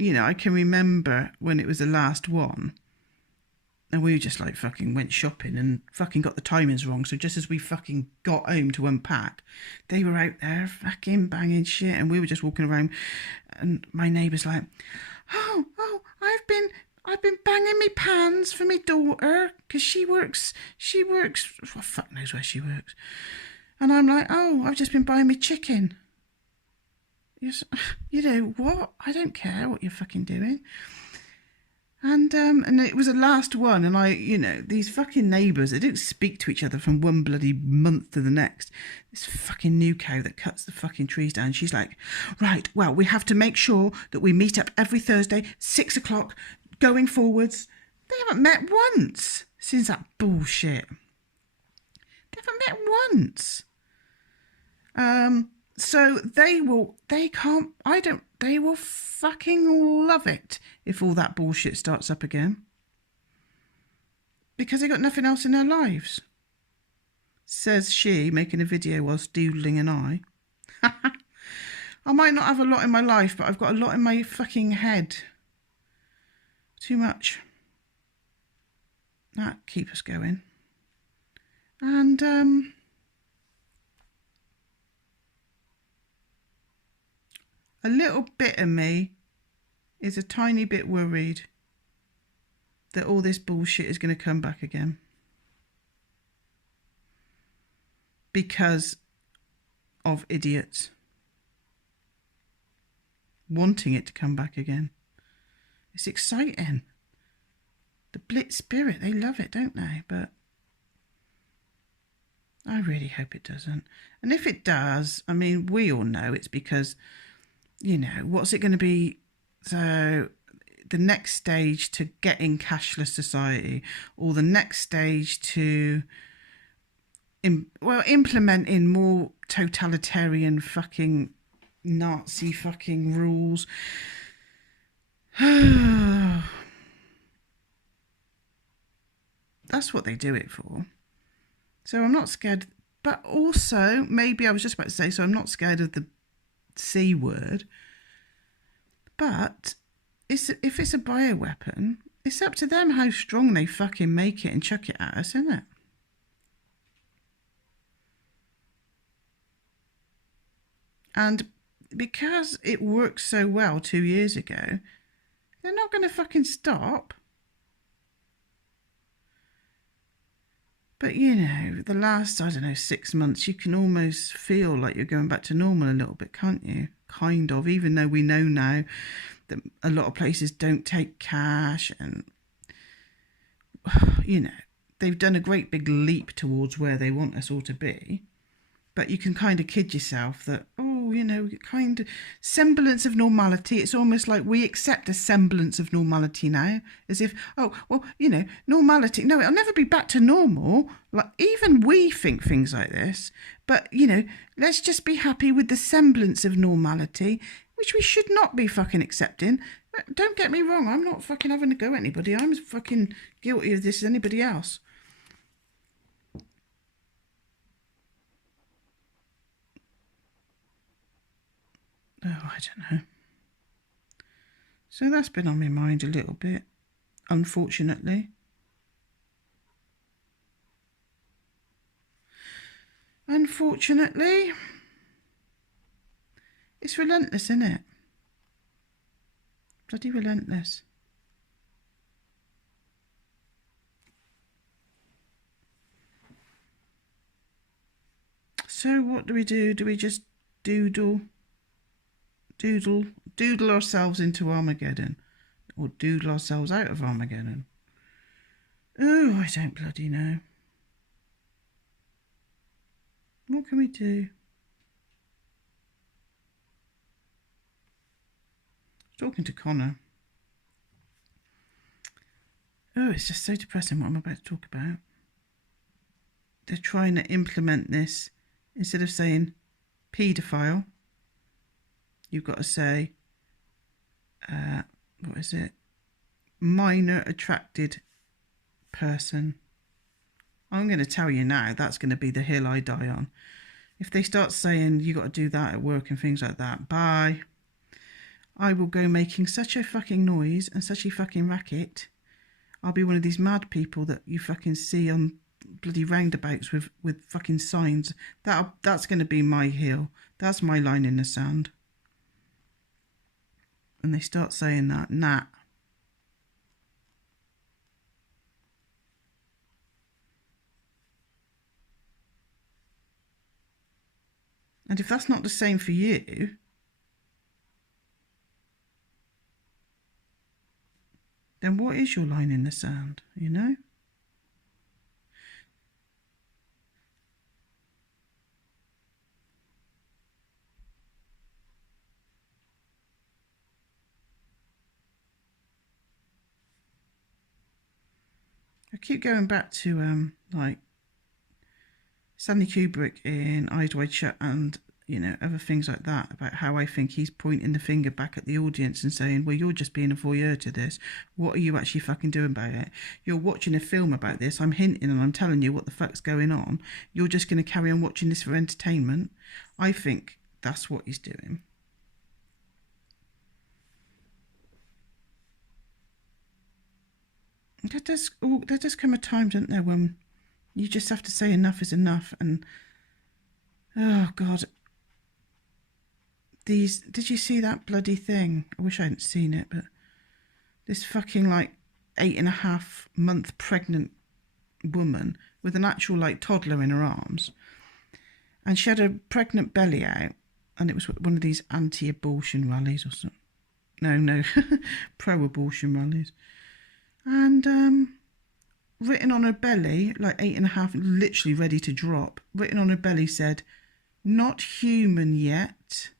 you know, I can remember when it was the last one, and we just like fucking went shopping and fucking got the timings wrong. So just as we fucking got home to unpack, they were out there fucking banging shit, and we were just walking around, and my neighbour's like, oh, I've been banging me pans for my daughter because she works, well, fuck knows where she works. And I'm like, oh, I've just been buying me chicken. Yes, you know what? I don't care what you're fucking doing. And it was the last one, and you know, these fucking neighbours, they don't speak to each other from one bloody month to the next. This fucking new cow that cuts the fucking trees down, she's like, right, well, we have to make sure that we meet up every Thursday, 6 o'clock, going forwards. They haven't met once since that bullshit. They haven't met once. So they will fucking love it if all that bullshit starts up again. Because they got nothing else in their lives. Says she, making a video whilst doodling an eye. I might not have a lot in my life, but I've got a lot in my fucking head. Too much. That keep us going. And a little bit of me is a tiny bit worried that all this bullshit is going to come back again. Because of idiots wanting it to come back again. It's exciting. The Blitz spirit, they love it, don't they? But I really hope it doesn't. And if it does, I mean, we all know it's because, you know, what's it going to be? So the next stage to getting cashless society, or the next stage to implementing more totalitarian fucking Nazi fucking rules. That's what they do it for. So I'm not scared, but also maybe I was just about to say, so I'm not scared of the C word, but if it's a bioweapon, it's up to them how strong they fucking make it and chuck it at us, isn't it? And because it worked so well 2 years ago, they're not going to fucking stop. But, you know, the last, 6 months, you can almost feel like you're going back to normal a little bit, can't you? Kind of, even though we know now that a lot of places don't take cash and, you know, they've done a great big leap towards where they want us all to be. But you can kind of kid yourself that, oh, you know, kind of semblance of normality. It's almost like we accept a semblance of normality now, as if, oh, well, you know, normality. No, it'll never be back to normal. Like, even we think things like this. But, you know, let's just be happy with the semblance of normality, which we should not be fucking accepting. Don't get me wrong. I'm not fucking having to go at anybody. I'm as fucking guilty of this as anybody else. Oh, I don't know. So that's been on my mind a little bit, unfortunately. Unfortunately. It's relentless, isn't it? Bloody relentless. So what do we do? Do we just doodle ourselves into Armageddon, or doodle ourselves out of Armageddon? Oh, I don't bloody know. What can we do? Talking to Connor. Oh, it's just so depressing what I'm about to talk about. They're trying to implement this. Instead of saying paedophile, you've got to say, what is it? Minor attracted person. I'm going to tell you now, that's going to be the hill I die on. If they start saying you got to do that at work and things like that, bye. I will go making such a fucking noise and such a fucking racket. I'll be one of these mad people that you fucking see on bloody roundabouts with fucking signs. That's going to be my hill. That's my line in the sand. And they start saying that, nah. And if that's not the same for you, then what is your line in the sand, you know? I keep going back to like Stanley Kubrick in Eyes Wide Shut and you know, other things like that, about how I think he's pointing the finger back at the audience and saying, well, you're just being a voyeur to this. What are you actually fucking doing about it? You're watching a film about this. I'm hinting and I'm telling you what the fuck's going on. You're just going to carry on watching this for entertainment. I think that's what he's doing. There does come a time, doesn't there, when you just have to say enough is enough. And oh God, did you see that bloody thing? I wish I hadn't seen it, but this fucking like 8.5-month pregnant woman with an actual like toddler in her arms, and she had a pregnant belly out, and it was one of these anti-abortion rallies or something. No, pro-abortion rallies. And written on her belly, like 8.5, literally ready to drop, written on her belly said, "Not human yet."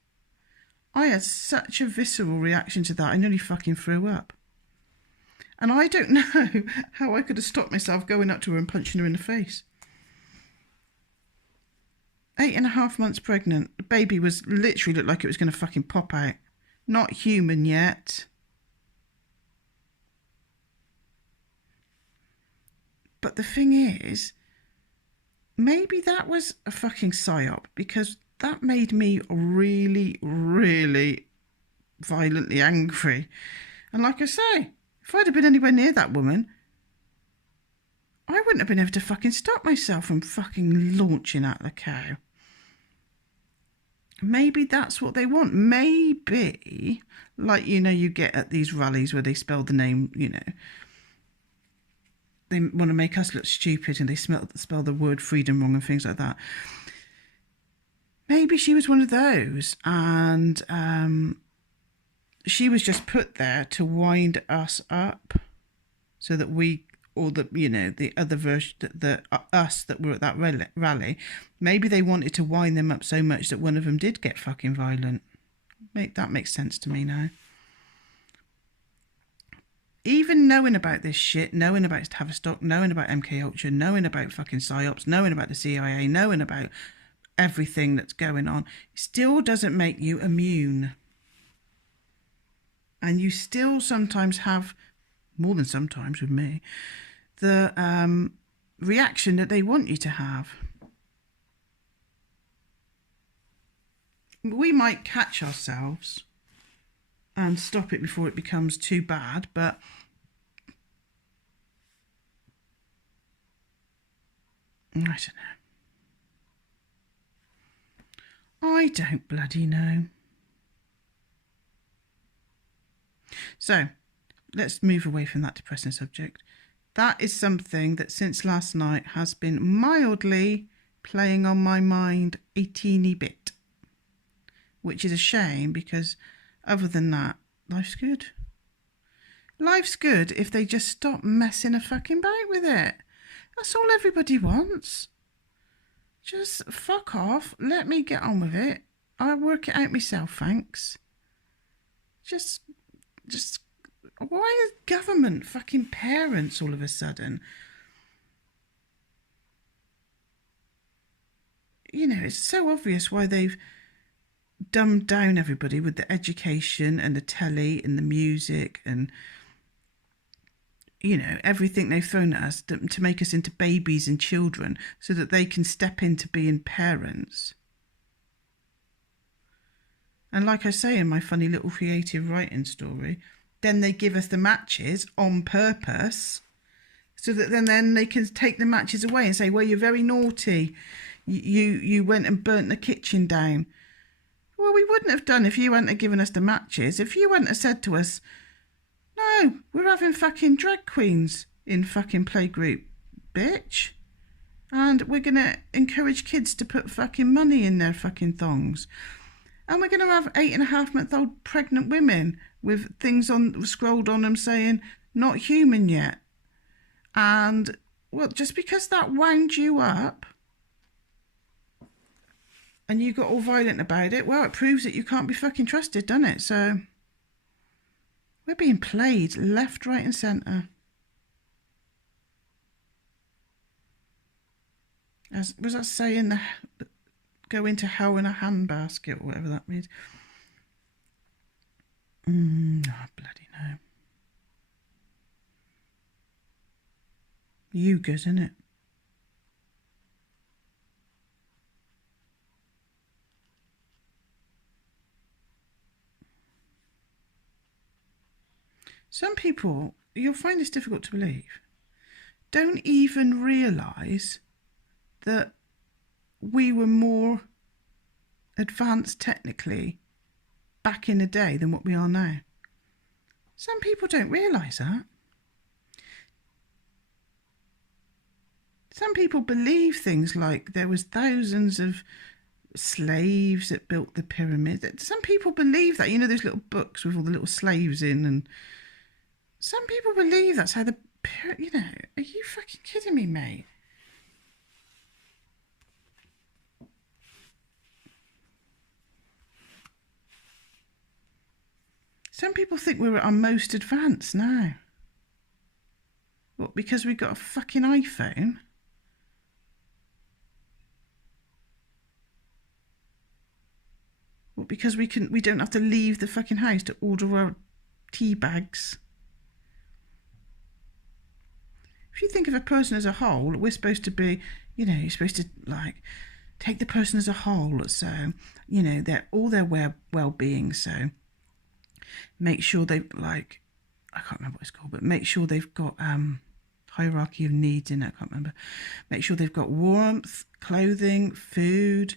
I had such a visceral reaction to that, I nearly fucking threw up. And I don't know how I could have stopped myself going up to her and punching her in the face. 8.5 months pregnant. The baby was literally looked like it was going to fucking pop out. Not human yet. But the thing is, maybe that was a fucking psyop, because that made me really, really violently angry. And like I say, if I'd have been anywhere near that woman, I wouldn't have been able to fucking stop myself from fucking launching at the cow. Maybe that's what they want. Maybe, like, you know, you get at these rallies where they spell the name, you know, they want to make us look stupid and they spell the word freedom wrong and things like that. Maybe she was one of those, and she was just put there to wind us up, so that we, or the, you know, the other version, the us that were at that rally, maybe they wanted to wind them up so much that one of them did get fucking violent. That makes sense to me now. Even knowing about this shit, knowing about Tavistock, knowing about MK Ultra, knowing about fucking PSYOPs, knowing about the CIA, knowing about everything that's going on, still doesn't make you immune. And you still sometimes have, more than sometimes with me, the reaction that they want you to have. We might catch ourselves and stop it before it becomes too bad, but I don't know. I don't bloody know. So, let's move away from that depressing subject. That is something that since last night has been mildly playing on my mind a teeny bit, which is a shame, because other than that, life's good. Life's good if they just stop messing a fucking about with it. That's all everybody wants. Just fuck off. Let me get on with it. I'll work it out myself, thanks. Just, why is government fucking parents all of a sudden? You know, it's so obvious why they've dumbed down everybody with the education and the telly and the music and, you know, everything they've thrown at us to make us into babies and children so that they can step into being parents. And like I say in my funny little creative writing story, then they give us the matches on purpose so that then they can take the matches away and say, well, you're very naughty. You went and burnt the kitchen down. Well, we wouldn't have done if you hadn't have given us the matches. If you hadn't have said to us, no, we're having fucking drag queens in fucking playgroup, bitch. And we're going to encourage kids to put fucking money in their fucking thongs. And we're going to have 8.5-month-old pregnant women with things scrolled on them saying, not human yet. And, well, just because that wound you up and you got all violent about it, well, it proves that you can't be fucking trusted, doesn't it? So we're being played left, right and centre. As was I saying, go into hell in a handbasket or whatever that means. Oh, bloody no. Yugas, isn't it? Some people, you'll find this difficult to believe, don't even realise that we were more advanced technically back in the day than what we are now. Some people don't realise that. Some people believe things like there was thousands of slaves that built the pyramid. Some people believe that, you know, those little books with all the little slaves in, and some people believe that's how the, you know, are you fucking kidding me, mate? Some people think we're at our most advanced now. What, because we've got a fucking iPhone? What, because we don't have to leave the fucking house to order our tea bags? If you think of a person as a whole, we're supposed to be, you know, you're supposed to like take the person as a whole. So, you know, all their well-being. So make sure they, like, I can't remember what it's called, but make sure they've got hierarchy of needs in it. I can't remember. Make sure they've got warmth, clothing, food,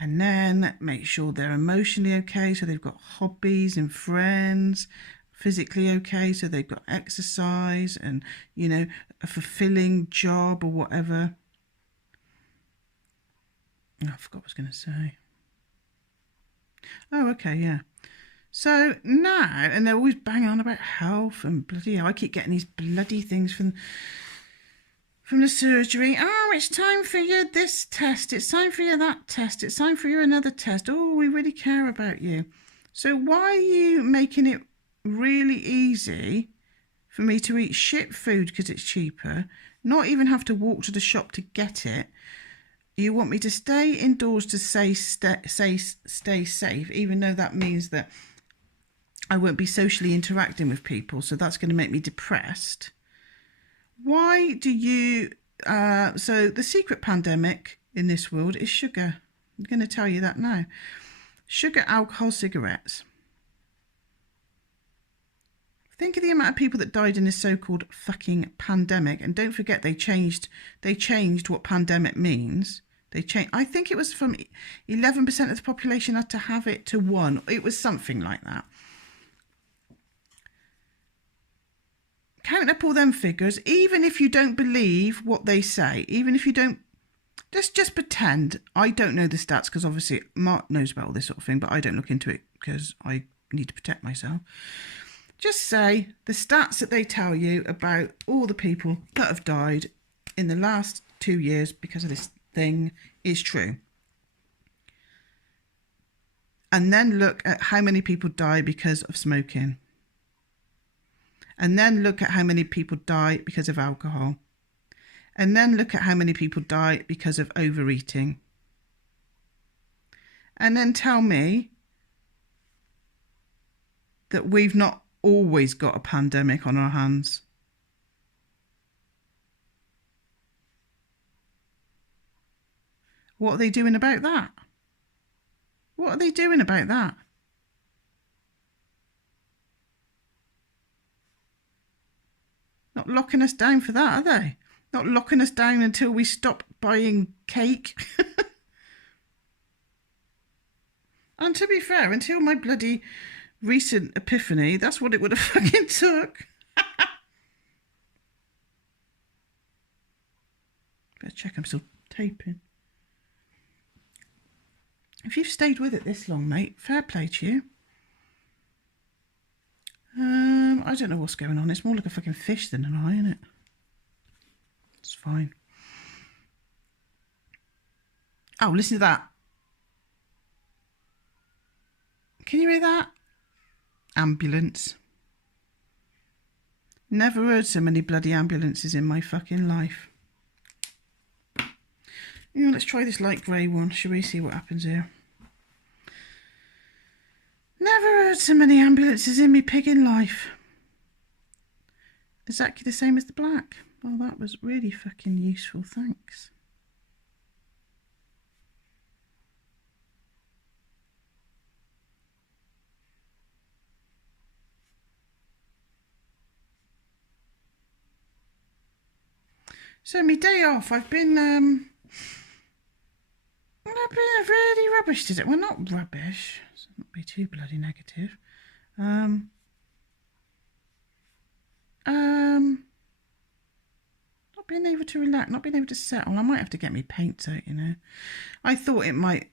and then make sure they're emotionally okay. So they've got hobbies and friends. Physically okay, so they've got exercise and, you know, a fulfilling job or whatever. Oh, I forgot what I was going to say. Oh, okay, yeah. So now, and they're always banging on about health and bloody hell. I keep getting these bloody things from the surgery. Oh, it's time for your this test. It's time for your that test. It's time for your another test. Oh, we really care about you. So why are you making it really easy for me to eat shit food because it's cheaper, not even have to walk to the shop to get it? You want me to stay indoors to stay safe, even though that means that I won't be socially interacting with people, so that's going to make me depressed. Why do you... so the secret pandemic in this world is sugar. I'm going to tell you that now. Sugar, alcohol, cigarettes. Think of the amount of people that died in this so-called fucking pandemic, and don't forget they changed what pandemic means. They changed. I think it was from 11% of the population had to have it to 1. It was something like that. Count up all them figures, even if you don't believe what they say, even if you don't, just pretend. I don't know the stats because obviously Mark knows about all this sort of thing, but I don't look into it because I need to protect myself. Just say the stats that they tell you about all the people that have died in the last 2 years because of this thing is true. And then look at how many people die because of smoking. And then look at how many people die because of alcohol. And then look at how many people die because of overeating. And then tell me that we've not always got a pandemic on our hands. What are they doing about that? What are they doing about that? Not locking us down for that, are they? Not locking us down until we stop buying cake. And to be fair, until my bloody recent epiphany, that's what it would have fucking took. Better check I'm still taping. If you've stayed with it this long, mate, fair play to you. I don't know what's going on. It's more like a fucking fish than an eye, isn't it? It's fine. Oh, listen to that. Can you hear that? Ambulance. Never heard so many bloody ambulances in my fucking life. Yeah, let's try this light grey one. Shall we see what happens here? Never heard so many ambulances in me pig in life. Exactly the same as the black. Well, that was really fucking useful, thanks. So my day off, I've been really rubbish today. Well, not rubbish. Let's not be too bloody negative. Not being able to relax, not being able to settle. I might have to get me paints out, you know. I thought I might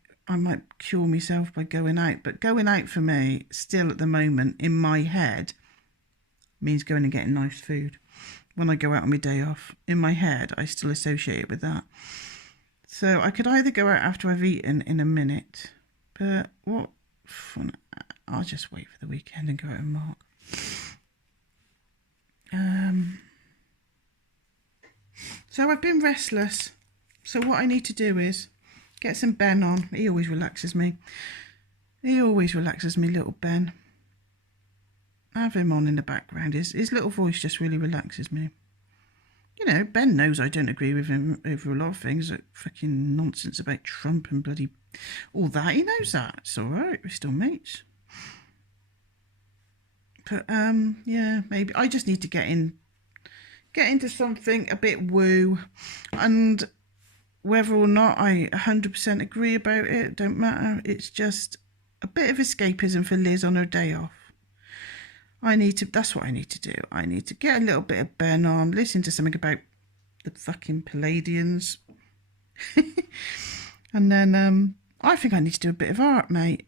cure myself by going out, but going out for me, still at the moment, in my head, means going and getting nice food. When I go out on my day off, in my head, I still associate it with that. So I could either go out after I've eaten in a minute, but what fun. I'll just wait for the weekend and go out and Mark. So I've been restless. So what I need to do is get some Ben on. He always relaxes me. He always relaxes me, little Ben. Have him on in the background. His little voice just really relaxes me. You know, Ben knows I don't agree with him over a lot of things, like fucking nonsense about Trump and bloody all that. He knows that. It's all right. We're still mates. But yeah, maybe I just need to get into something a bit woo, and whether or not I 100% agree about it, don't matter. It's just a bit of escapism for Liz on her day off. That's what I need to do. I need to get a little bit of Ben on, listen to something about the fucking Palladians. And then I think I need to do a bit of art, mate,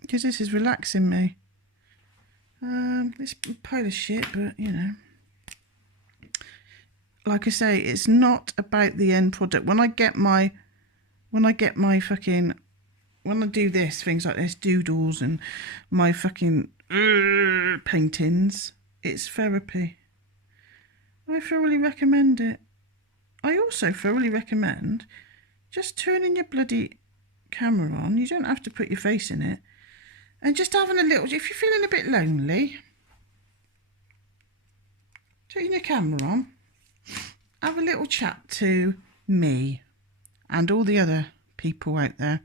because this is relaxing me. This pile of shit, but you know, like I say, it's not about the end product. When I do this, things like this, doodles and my fucking paintings, it's therapy. I thoroughly recommend it. I also thoroughly recommend just turning your bloody camera on. You don't have to put your face in it. And just having a little, if you're feeling a bit lonely, turn your camera on, have a little chat to me and all the other people out there.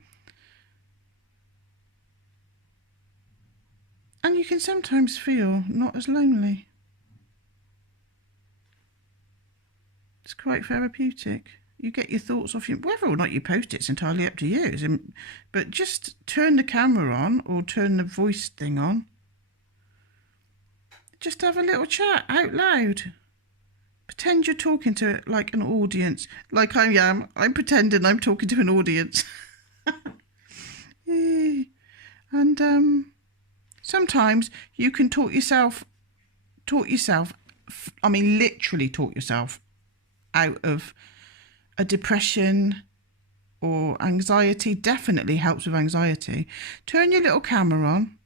And you can sometimes feel not as lonely. It's quite therapeutic. You get your thoughts off you. Whether or not you post it's entirely up to you. But just turn the camera on or turn the voice thing on. Just have a little chat out loud. Pretend you're talking to it like an audience. Like I am. I'm pretending I'm talking to an audience. And sometimes you can talk yourself, I mean literally talk yourself out of a depression or anxiety. Definitely helps with anxiety. Turn your little camera on,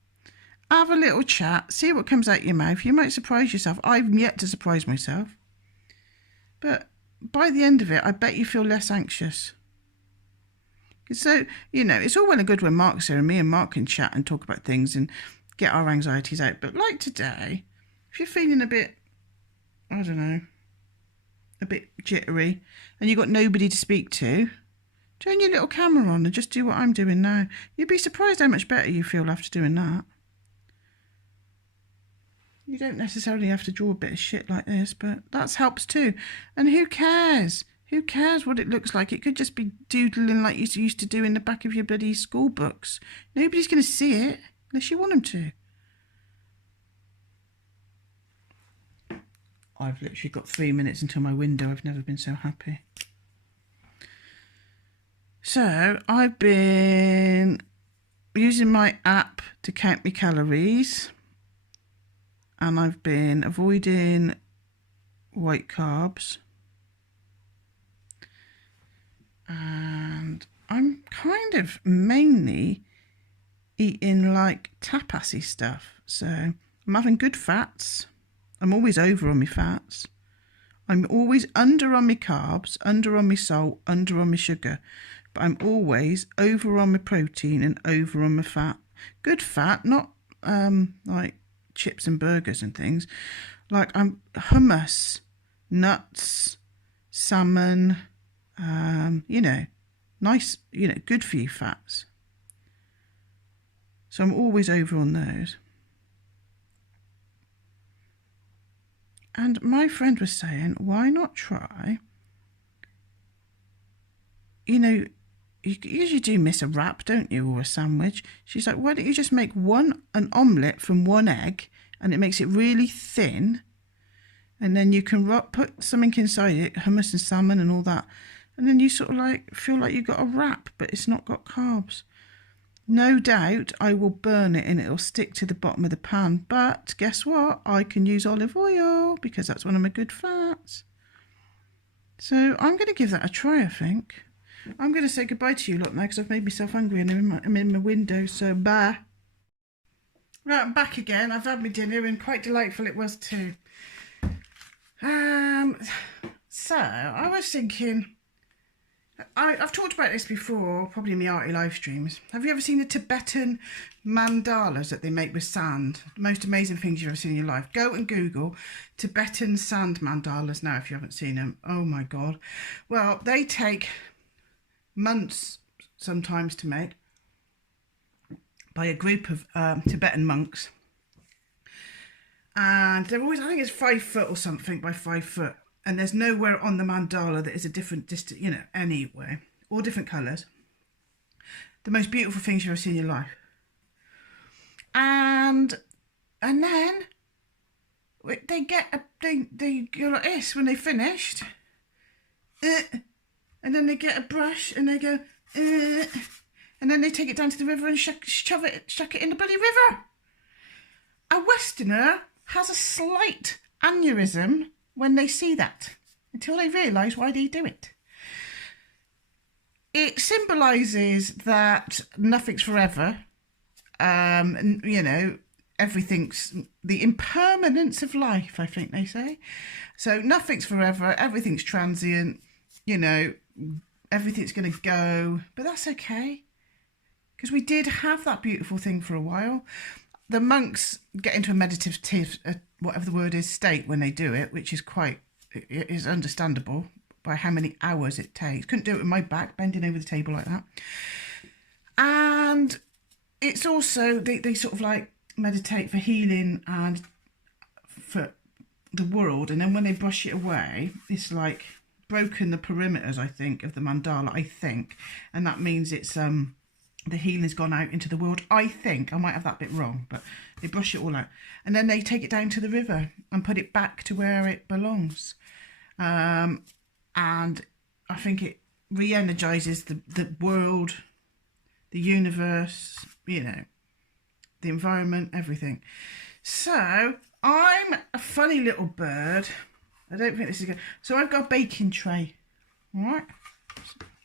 have a little chat, see what comes out your mouth. You might surprise yourself. I've yet to surprise myself. But by the end of it, I bet you feel less anxious. So, you know, it's all well and good when Mark's here and me and Mark can chat and talk about things and get our anxieties out. But like today, if you're feeling a bit, I don't know, a bit jittery and you've got nobody to speak to, turn your little camera on and just do what I'm doing now. You'd be surprised how much better you feel after doing that. You don't necessarily have to draw a bit of shit like this, but that helps too. And who cares? Who cares what it looks like? It could just be doodling like you used to do in the back of your bloody school books. Nobody's going to see it unless you want them to. I've literally got 3 minutes until my window. I've never been so happy. So I've been using my app to count my calories. And I've been avoiding white carbs. And I'm kind of mainly eating like tapasy stuff. So I'm having good fats. I'm always over on my fats. I'm always under on my carbs, under on my salt, under on my sugar. But I'm always over on my protein and over on my fat. Good fat, not like chips and burgers and things. Like I'm hummus, nuts, salmon, you know, nice, you know, good for you fats. So I'm always over on those. And my friend was saying, why not try, you know, you usually do miss a wrap, don't you, or a sandwich. She's like, why don't you just make an omelette from one egg, and it makes it really thin, and then you can put something inside it, hummus and salmon and all that, and then you sort of like feel like you've got a wrap, but it's not got carbs. No doubt I will burn it and it'll stick to the bottom of the pan, but guess what? I can use olive oil because that's one of my good fats. So I'm going to give that a try, I think. I'm going to say goodbye to you lot now because I've made myself hungry and I'm in my window, so bye. Right, I'm back again. I've had my dinner and quite delightful it was too. So I was thinking, I've talked about this before, probably in my arty live streams. Have you ever seen the Tibetan mandalas that they make with sand? The most amazing things you've ever seen in your life. Go and Google Tibetan sand mandalas now if you haven't seen them. Oh my God. Well, they take months sometimes to make by a group of Tibetan monks. And they're always, I think it's 5 foot or something by 5 foot. And there's nowhere on the mandala that is a different distance, you know, anyway. All different colours. The most beautiful things you've ever seen in your life. And then they they go like this when they finished. And then they get a brush and they go, and then they take it down to the river and chuck it in the bloody river. A Westerner has a slight aneurysm when they see that, until they realise why they do it. It symbolises that nothing's forever, you know, everything's the impermanence of life, I think they say. So nothing's forever, everything's transient, you know, everything's going to go, but that's okay, because we did have that beautiful thing for a while. The monks get into a meditative, whatever the word is, state when they do it, which is it is understandable by how many hours it takes. Couldn't do it with my back, bending over the table like that. And it's also, they sort of like meditate for healing and for the world. And then when they brush it away, it's like broken the perimeters, I think, of the mandala, I think. And that means it's, the healing's gone out into the world, I think. I might have that bit wrong, but they brush it all out. And then they take it down to the river and put it back to where it belongs. And I think it re-energizes the world, the universe, you know, the environment, everything. So I'm a funny little bird. I don't think this is good. So I've got a baking tray. All right.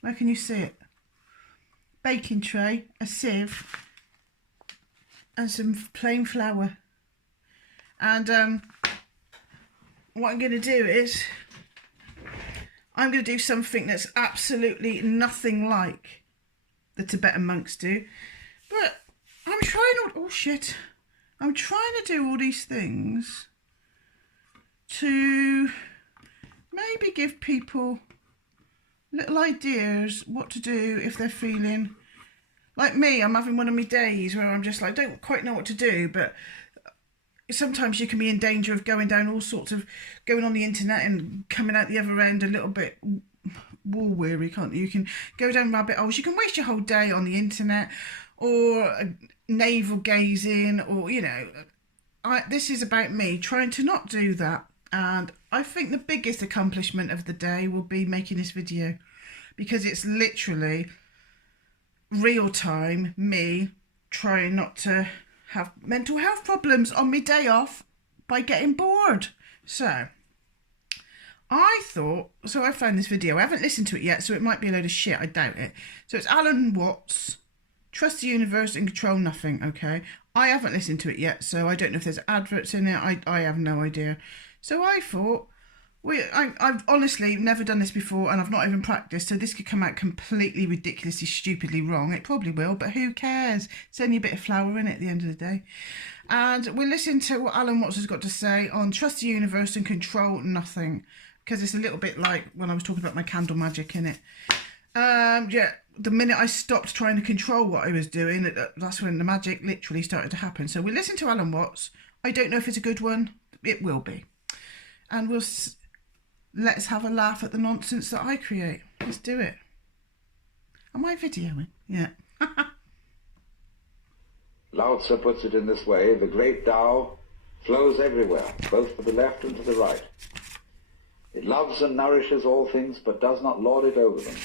Where can you see it? Baking tray, a sieve, and some plain flour. And what I'm going to do is I'm going to do something that's absolutely nothing like the Tibetan monks do. But I'm trying I'm trying to do all these things to maybe give people little ideas what to do if they're feeling like me. I'm having one of my days where I'm just like, don't quite know what to do, but sometimes you can be in danger of going down all sorts of, going on the internet and coming out the other end a little bit war weary, can't you? You can go down rabbit holes, you can waste your whole day on the internet or navel gazing, or, you know, this is about me trying to not do that. And I think the biggest accomplishment of the day will be making this video, because it's literally real time me trying not to have mental health problems on my day off by getting bored. So I found this video. I haven't listened to it yet, so it might be a load of shit. I doubt it. So it's Alan Watts, Trust the Universe and Control Nothing. Okay, I haven't listened to it yet, so I don't know if there's adverts in it. I have no idea. So I thought I've honestly never done this before, and I've not even practiced, so this could come out completely ridiculously, stupidly wrong. It probably will, but who cares? It's only a bit of flour in it at the end of the day. And we'll listen to what Alan Watts has got to say on trust the universe and control nothing, because it's a little bit like when I was talking about my candle magic in it. Yeah, the minute I stopped trying to control what I was doing, that's when the magic literally started to happen. So we'll listen to Alan Watts. I don't know if it's a good one. It will be. And let's have a laugh at the nonsense that I create. Let's do it. Am I videoing? Yeah. Lao Tzu puts it in this way: the great Tao flows everywhere, both to the left and to the right. It loves and nourishes all things, but does not lord it over them.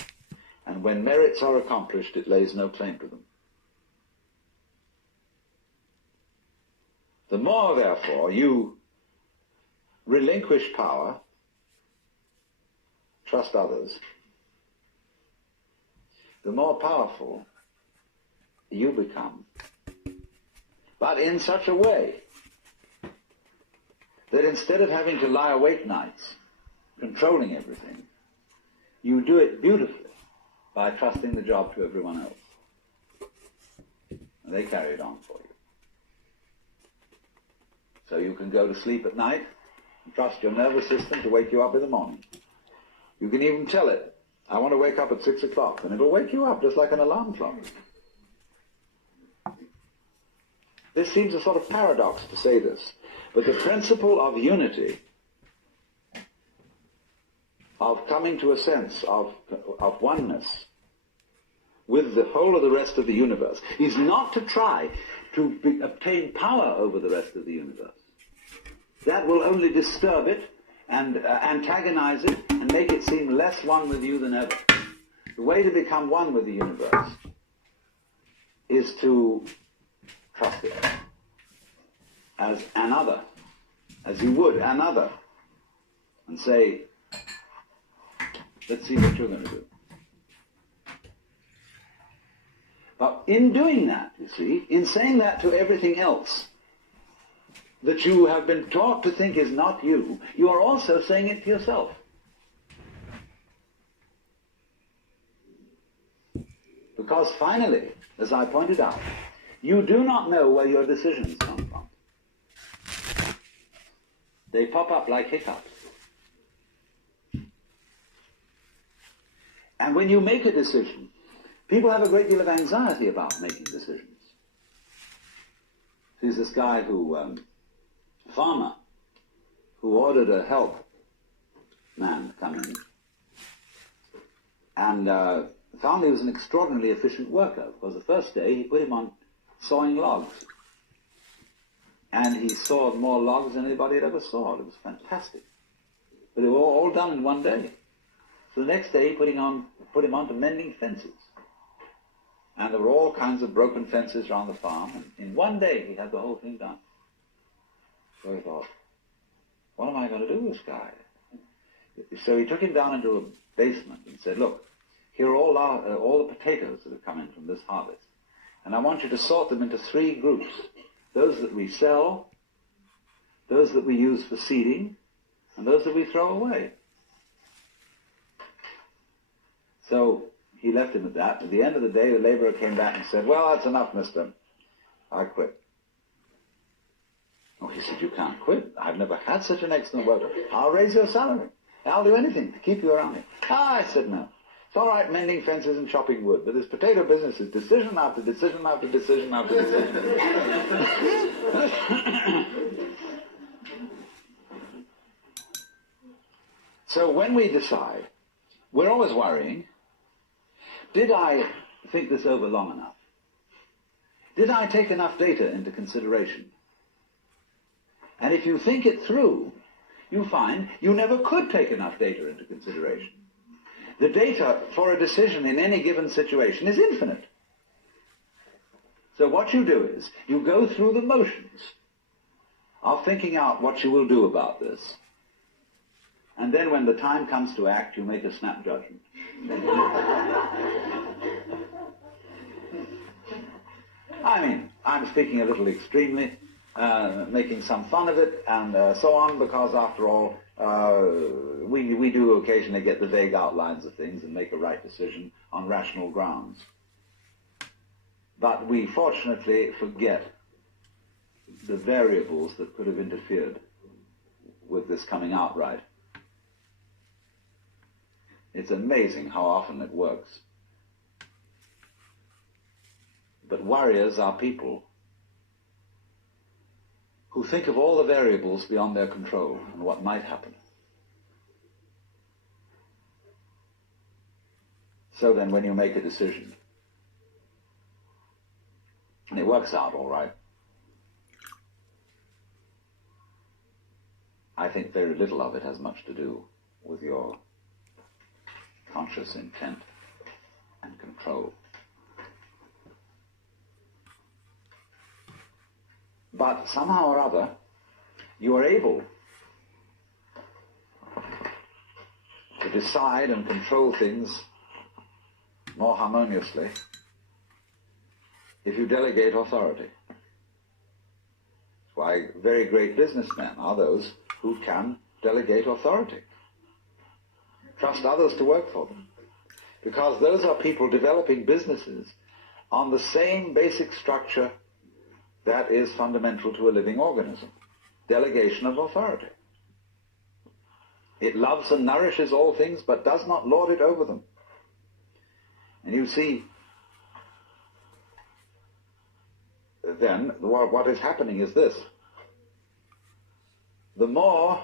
And when merits are accomplished, it lays no claim to them. The more, therefore, you relinquish power, trust others, the more powerful you become. But in such a way that instead of having to lie awake nights controlling everything, you do it beautifully by trusting the job to everyone else. And they carry it on for you. So you can go to sleep at night and trust your nervous system to wake you up in the morning. You can even tell it, I want to wake up at 6 o'clock, and it'll wake you up just like an alarm clock. This seems a sort of paradox to say this, but the principle of unity, of coming to a sense of oneness with the whole of the rest of the universe, is not to try to obtain power over the rest of the universe. That will only disturb it and antagonize it and make it seem less one with you than ever. The way to become one with the universe is to trust it as another, as you would another, and say, let's see what you're going to do. But in doing that, you see, in saying that to everything else that you have been taught to think is not you, you are also saying it to yourself. Because finally, as I pointed out, you do not know where your decisions come from. They pop up like hiccups. And when you make a decision, people have a great deal of anxiety about making decisions. There's this guy farmer, who ordered a help man to come in, and found he was an extraordinarily efficient worker, because the first day he put him on sawing logs. And he sawed more logs than anybody had ever sawed. It was fantastic. But they were all done in one day. So the next day he put him on to mending fences. And there were all kinds of broken fences around the farm, and in one day he had the whole thing done. So he thought, what am I going to do with this guy? So he took him down into a basement and said, look, here are all the potatoes that have come in from this harvest. And I want you to sort them into 3 groups. Those that we sell, those that we use for seeding, and those that we throw away. So he left him at that. At the end of the day, the laborer came back and said, well, that's enough, mister. I quit. Oh, he said, you can't quit. I've never had such an excellent worker. I'll raise your salary. I'll do anything to keep you around me. I said, no. It's all right mending fences and chopping wood, but this potato business is decision after decision after decision after decision. So when we decide, we're always worrying, did I think this over long enough? Did I take enough data into consideration? And if you think it through, you find you never could take enough data into consideration. The data for a decision in any given situation is infinite. So what you do is, you go through the motions of thinking out what you will do about this. And then when the time comes to act, you make a snap judgment. I mean, I'm speaking a little extremely, making some fun of it and so on, because after all, We do occasionally get the vague outlines of things and make a right decision on rational grounds. But we fortunately forget the variables that could have interfered with this coming out right. It's amazing how often it works. But warriors are people who think of all the variables beyond their control and what might happen. So then when you make a decision, and it works out all right, I think very little of it has much to do with your conscious intent and control. But somehow or other, you are able to decide and control things more harmoniously if you delegate authority. That's why very great businessmen are those who can delegate authority. Trust others to work for them. Because those are people developing businesses on the same basic structure that is fundamental to a living organism. Delegation of authority. It loves and nourishes all things, but does not lord it over them. And you see, then, what is happening is this. The more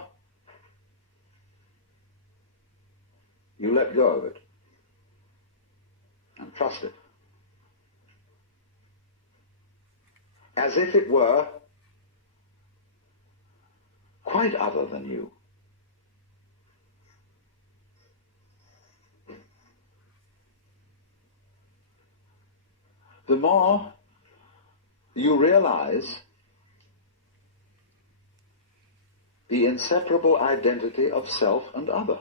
you let go of it and trust it, as if it were quite other than you, the more you realize the inseparable identity of self and other.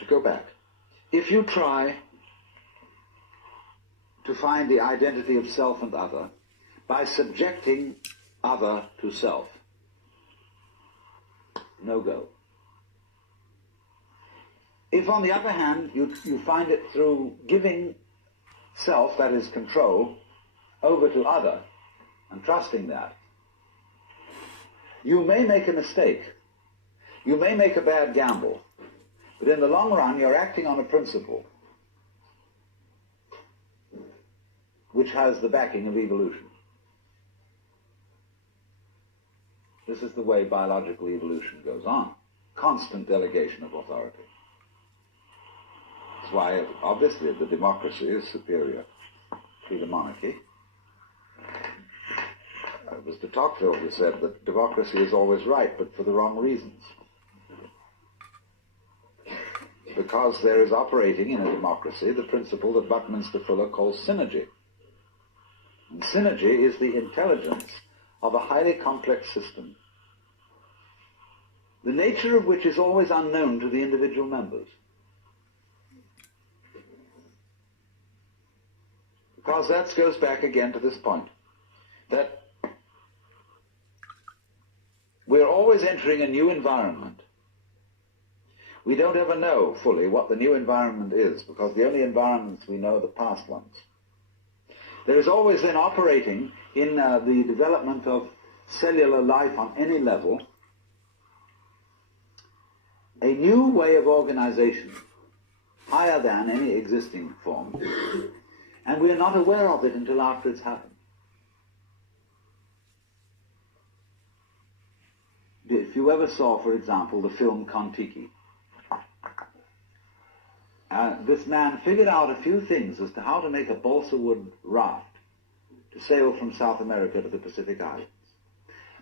To go back, if you try to find the identity of self and other by subjecting other to self, no go. If, on the other hand, you find it through giving self, that is control, over to other, and trusting that, you may make a mistake. You may make a bad gamble. But in the long run, you're acting on a principle which has the backing of evolution. This is the way biological evolution goes on. Constant delegation of authority. That's why, obviously, the democracy is superior to the monarchy. It was de Tocqueville who said that democracy is always right, but for the wrong reasons. Because there is operating in a democracy the principle that Buckminster Fuller calls synergy. And synergy is the intelligence of a highly complex system, the nature of which is always unknown to the individual members. Because that goes back again to this point, that we're always entering a new environment. We don't ever know fully what the new environment is, because the only environments we know are the past ones. There is always then operating in the development of cellular life on any level a new way of organization, higher than any existing form, and we are not aware of it until after it's happened. If you ever saw, for example, the film Kon-Tiki, this man figured out a few things as to how to make a balsa wood raft to sail from South America to the Pacific Islands.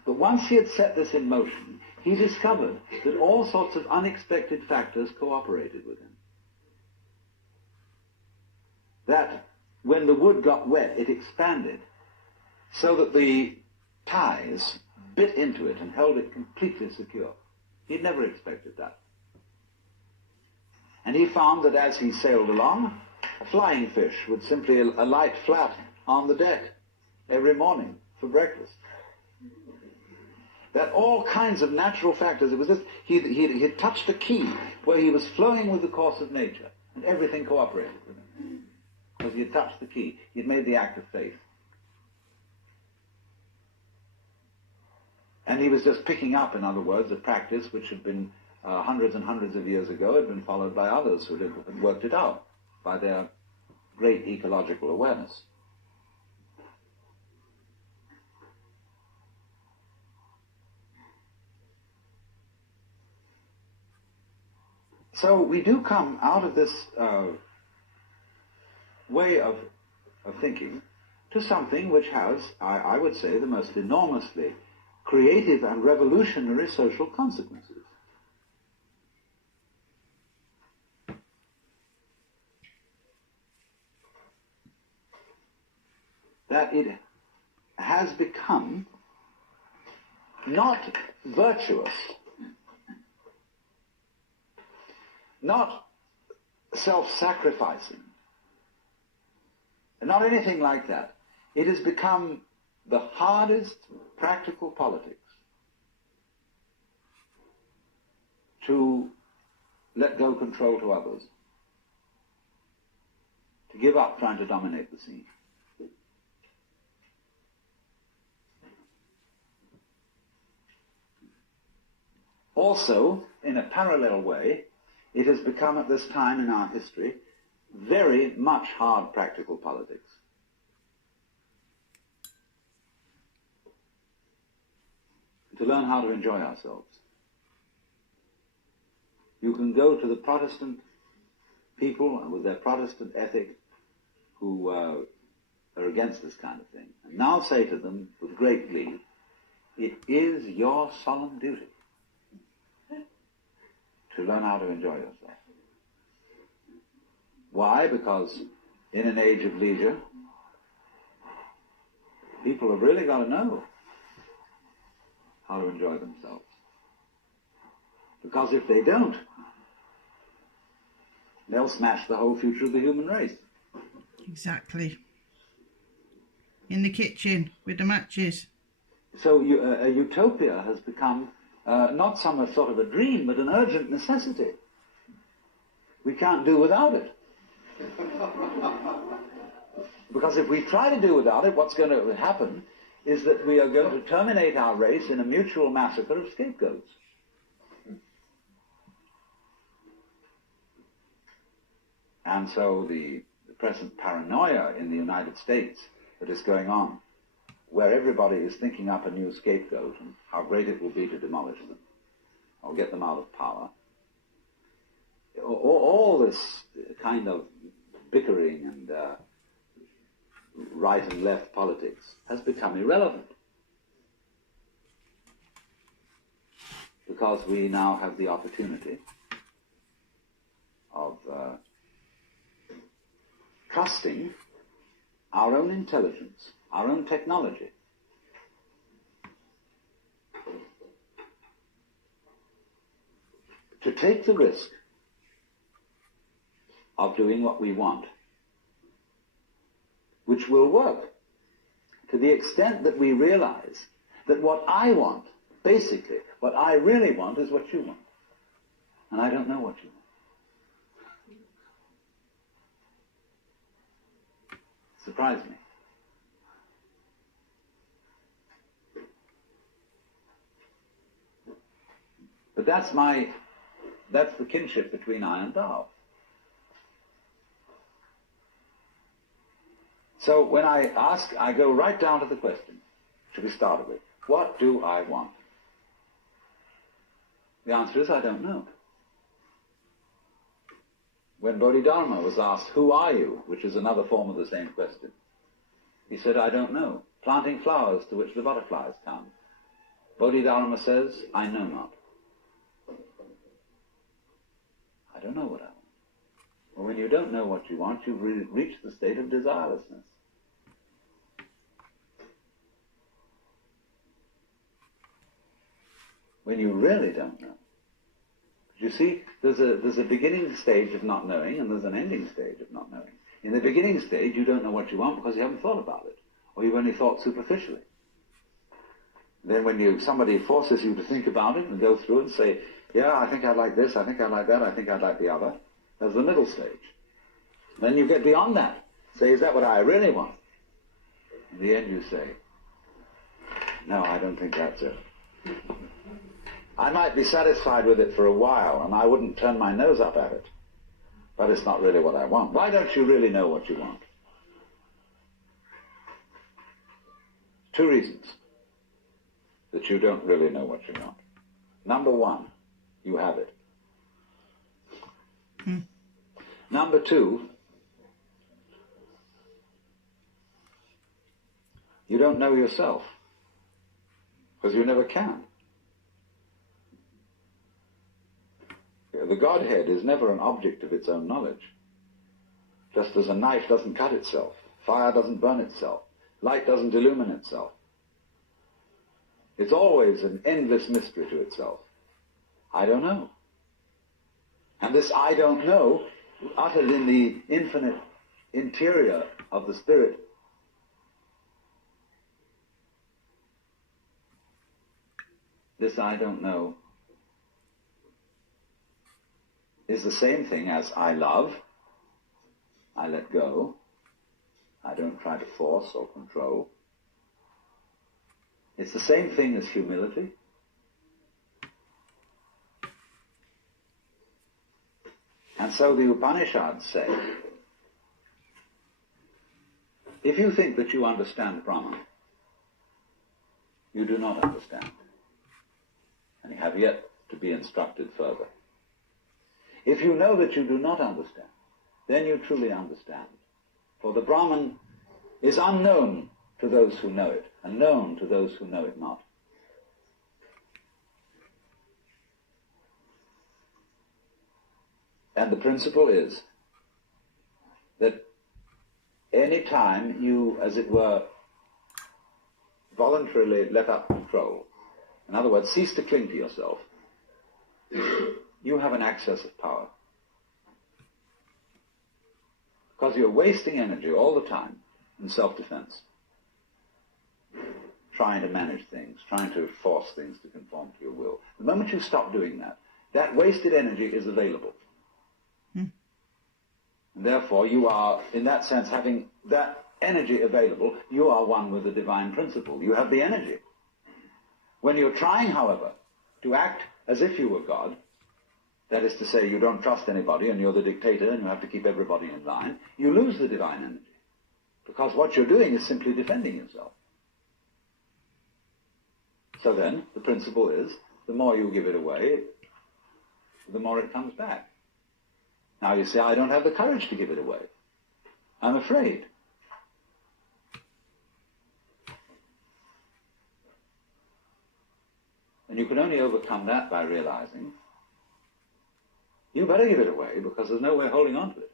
But once he had set this in motion, he discovered that all sorts of unexpected factors cooperated with him. That when the wood got wet, it expanded so that the ties bit into it and held it completely secure. He'd never expected that. And he found that as he sailed along, a flying fish would simply alight flat on the deck every morning for breakfast. That all kinds of natural factors, it was this, he'd touched a key where he was flowing with the course of nature, and everything cooperated with him. Because he had touched the key. He had made the act of faith. And he was just picking up, in other words, a practice which had been hundreds and hundreds of years ago, had been followed by others who had worked it out by their great ecological awareness. So we do come out of this way of thinking to something which has, I would say, the most enormously creative and revolutionary social consequences. That it has become not virtuous, not self-sacrificing, not anything like that. It has become the hardest practical politics to let go control to others, to give up trying to dominate the scene. Also, in a parallel way, it has become at this time in our history very much hard practical politics. To learn how to enjoy ourselves. You can go to the Protestant people with their Protestant ethic who are against this kind of thing, and now say to them with great glee, it is your solemn duty to learn how to enjoy yourself. Why? Because in an age of leisure, people have really got to know how to enjoy themselves. Because if they don't, they'll smash the whole future of the human race. Exactly. In the kitchen with the matches. So a utopia has become not some sort of a dream, but an urgent necessity. We can't do without it. Because if we try to do without it, what's going to happen is that we are going to terminate our race in a mutual massacre of scapegoats. And so the present paranoia in the United States that is going on, where everybody is thinking up a new scapegoat and how great it will be to demolish them or get them out of power, all this kind of bickering and right and left politics has become irrelevant. Because we now have the opportunity of trusting our own intelligence, our own technology, to take the risk of doing what we want, which will work to the extent that we realize that what I want, basically, what I really want is what you want. And I don't know what you want. Surprised me. But that's the kinship between I and Tao. So when I ask, I go right down to the question, to be started with. What do I want? The answer is, I don't know. When Bodhidharma was asked, who are you? Which is another form of the same question. He said, I don't know. Planting flowers to which the butterflies come. Bodhidharma says, I know not. I don't know what I want. Well, when you don't know what you want, you've reached the state of desirelessness. When you really don't know. You see, there's a beginning stage of not knowing, and there's an ending stage of not knowing. In the beginning stage, you don't know what you want because you haven't thought about it, or you've only thought superficially. Then when somebody forces you to think about it and go through it and say, yeah, I think I'd like this, I think I'd like that, I think I'd like the other, there's the middle stage. Then you get beyond that. Say, is that what I really want? In the end you say, no, I don't think that's it. I might be satisfied with it for a while, and I wouldn't turn my nose up at it, but it's not really what I want. Why don't you really know what you want? 2 reasons that you don't really know what you want. Number 1, you have it. Number 2, you don't know yourself, because you never can. The Godhead is never an object of its own knowledge. Just as a knife doesn't cut itself, fire doesn't burn itself, light doesn't illumine itself. It's always an endless mystery to itself. I don't know. And this I don't know, uttered in the infinite interior of the Spirit, this I don't know is the same thing as I love, I let go, I don't try to force or control. It's the same thing as humility. And so the Upanishads say, if you think that you understand Brahman, you do not understand, and you have yet to be instructed further. If you know that you do not understand, then you truly understand. For the Brahman is unknown to those who know it, and known to those who know it not. And the principle is that any time you, as it were, voluntarily let up control, in other words, cease to cling to yourself, you have an access of power. Because you're wasting energy all the time in self-defense, trying to manage things, trying to force things to conform to your will. The moment you stop doing that, that wasted energy is available. And therefore, you are, in that sense, having that energy available, you are one with the divine principle. You have the energy. When you're trying, however, to act as if you were God, that is to say, you don't trust anybody and you're the dictator and you have to keep everybody in line, you lose the divine energy. Because what you're doing is simply defending yourself. So then, the principle is, the more you give it away, the more it comes back. Now you say, I don't have the courage to give it away. I'm afraid. And you can only overcome that by realizing you better give it away because there's no way holding on to it.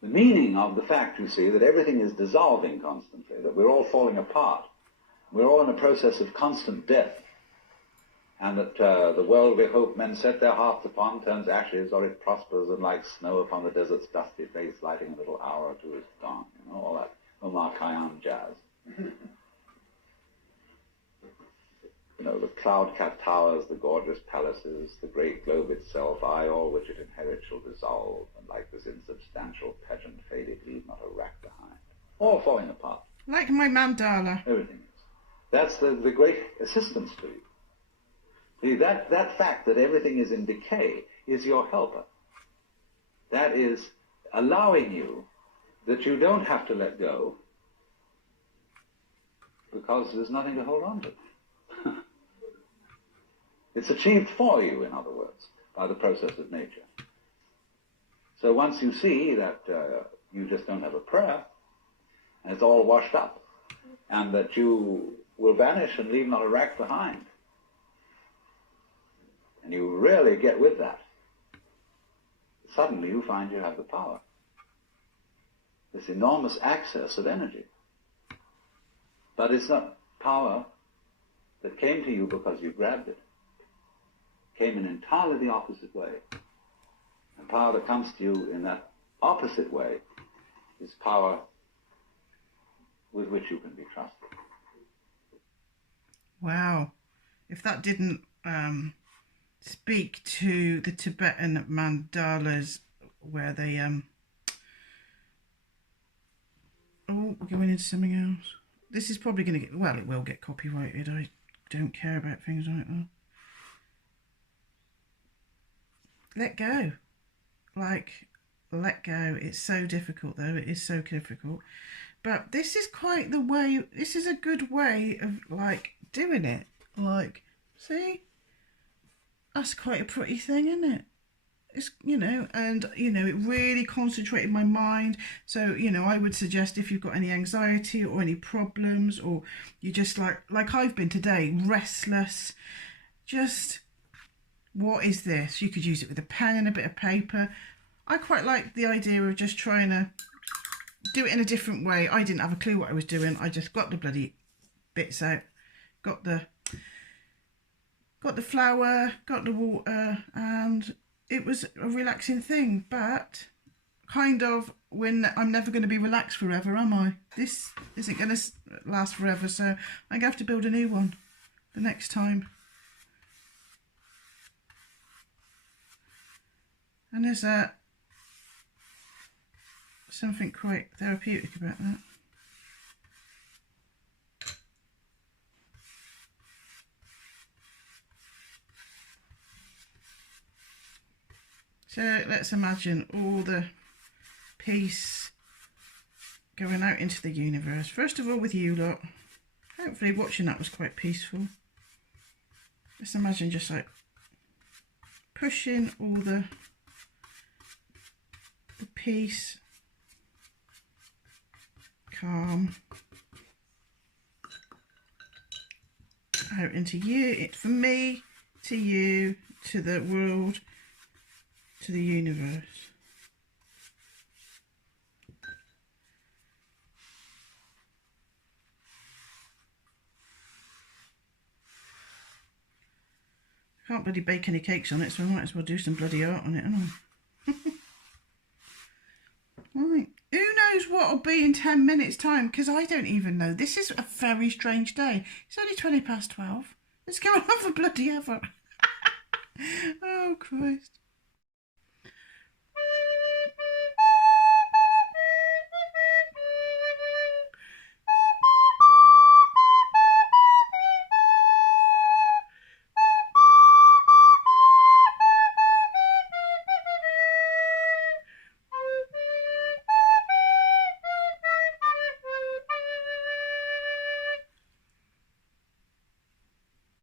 The meaning of the fact, you see, that everything is dissolving constantly, that we're all falling apart, we're all in a process of constant death, and that the world we hope men set their hearts upon turns ashes, or it prospers, and like snow upon the desert's dusty face, lighting a little hour or two is gone. You know, all that Omar Khayyam jazz. You know, the cloud-capped towers, the gorgeous palaces, the great globe itself, I, all which it inherits, shall dissolve, and like this insubstantial pageant faded, leave not a rack behind. All falling apart. Like my mandala. Everything is. That's the great assistance to you. See, that fact that everything is in decay is your helper. That is allowing you that you don't have to let go because there's nothing to hold on to. It's achieved for you, in other words, by the process of nature. So once you see that you just don't have a prayer, and it's all washed up, and that you will vanish and leave not a rack behind, and you really get with that, suddenly you find you have the power. This enormous access of energy. But it's not power that came to you because you grabbed it. It came in entirely the opposite way. And power that comes to you in that opposite way is power with which you can be trusted. Wow. If that didn't speak to the Tibetan mandalas where they oh, we're going into something else. This is probably going to get, well, it will get copyrighted. I don't care about things like that. Let go. Like, let go. It's so difficult though. It is so difficult. But this is quite the way, this is a good way of like doing it. Like, see? That's quite a pretty thing, isn't it? It's, you know, and, you know, it really concentrated my mind. So, you know, I would suggest if you've got any anxiety or any problems, or you just like I've been today, restless, just, what is this? You could use it with a pen and a bit of paper. I quite like the idea of just trying to do it in a different way. I didn't have a clue what I was doing. I just got the bloody bits out, got the flour, got the water, and it was a relaxing thing. But kind of, when I'm never going to be relaxed forever, am I? This isn't going to last forever, so I'm going to have to build a new one the next time. And there's something quite therapeutic about that. So let's imagine all the peace going out into the universe. First of all with you lot. Hopefully watching that was quite peaceful. Let's imagine just like pushing all the peace, calm out into you. It's from me to you, to the world, to the universe. I can't bloody bake any cakes on it, so I might as well do some bloody art on it, haven't I? Right. Who knows what will be in 10 minutes time, because I don't even know. This is a very strange day. It's only 20 past 12. Let's go and have a bloody ever. Oh, Christ.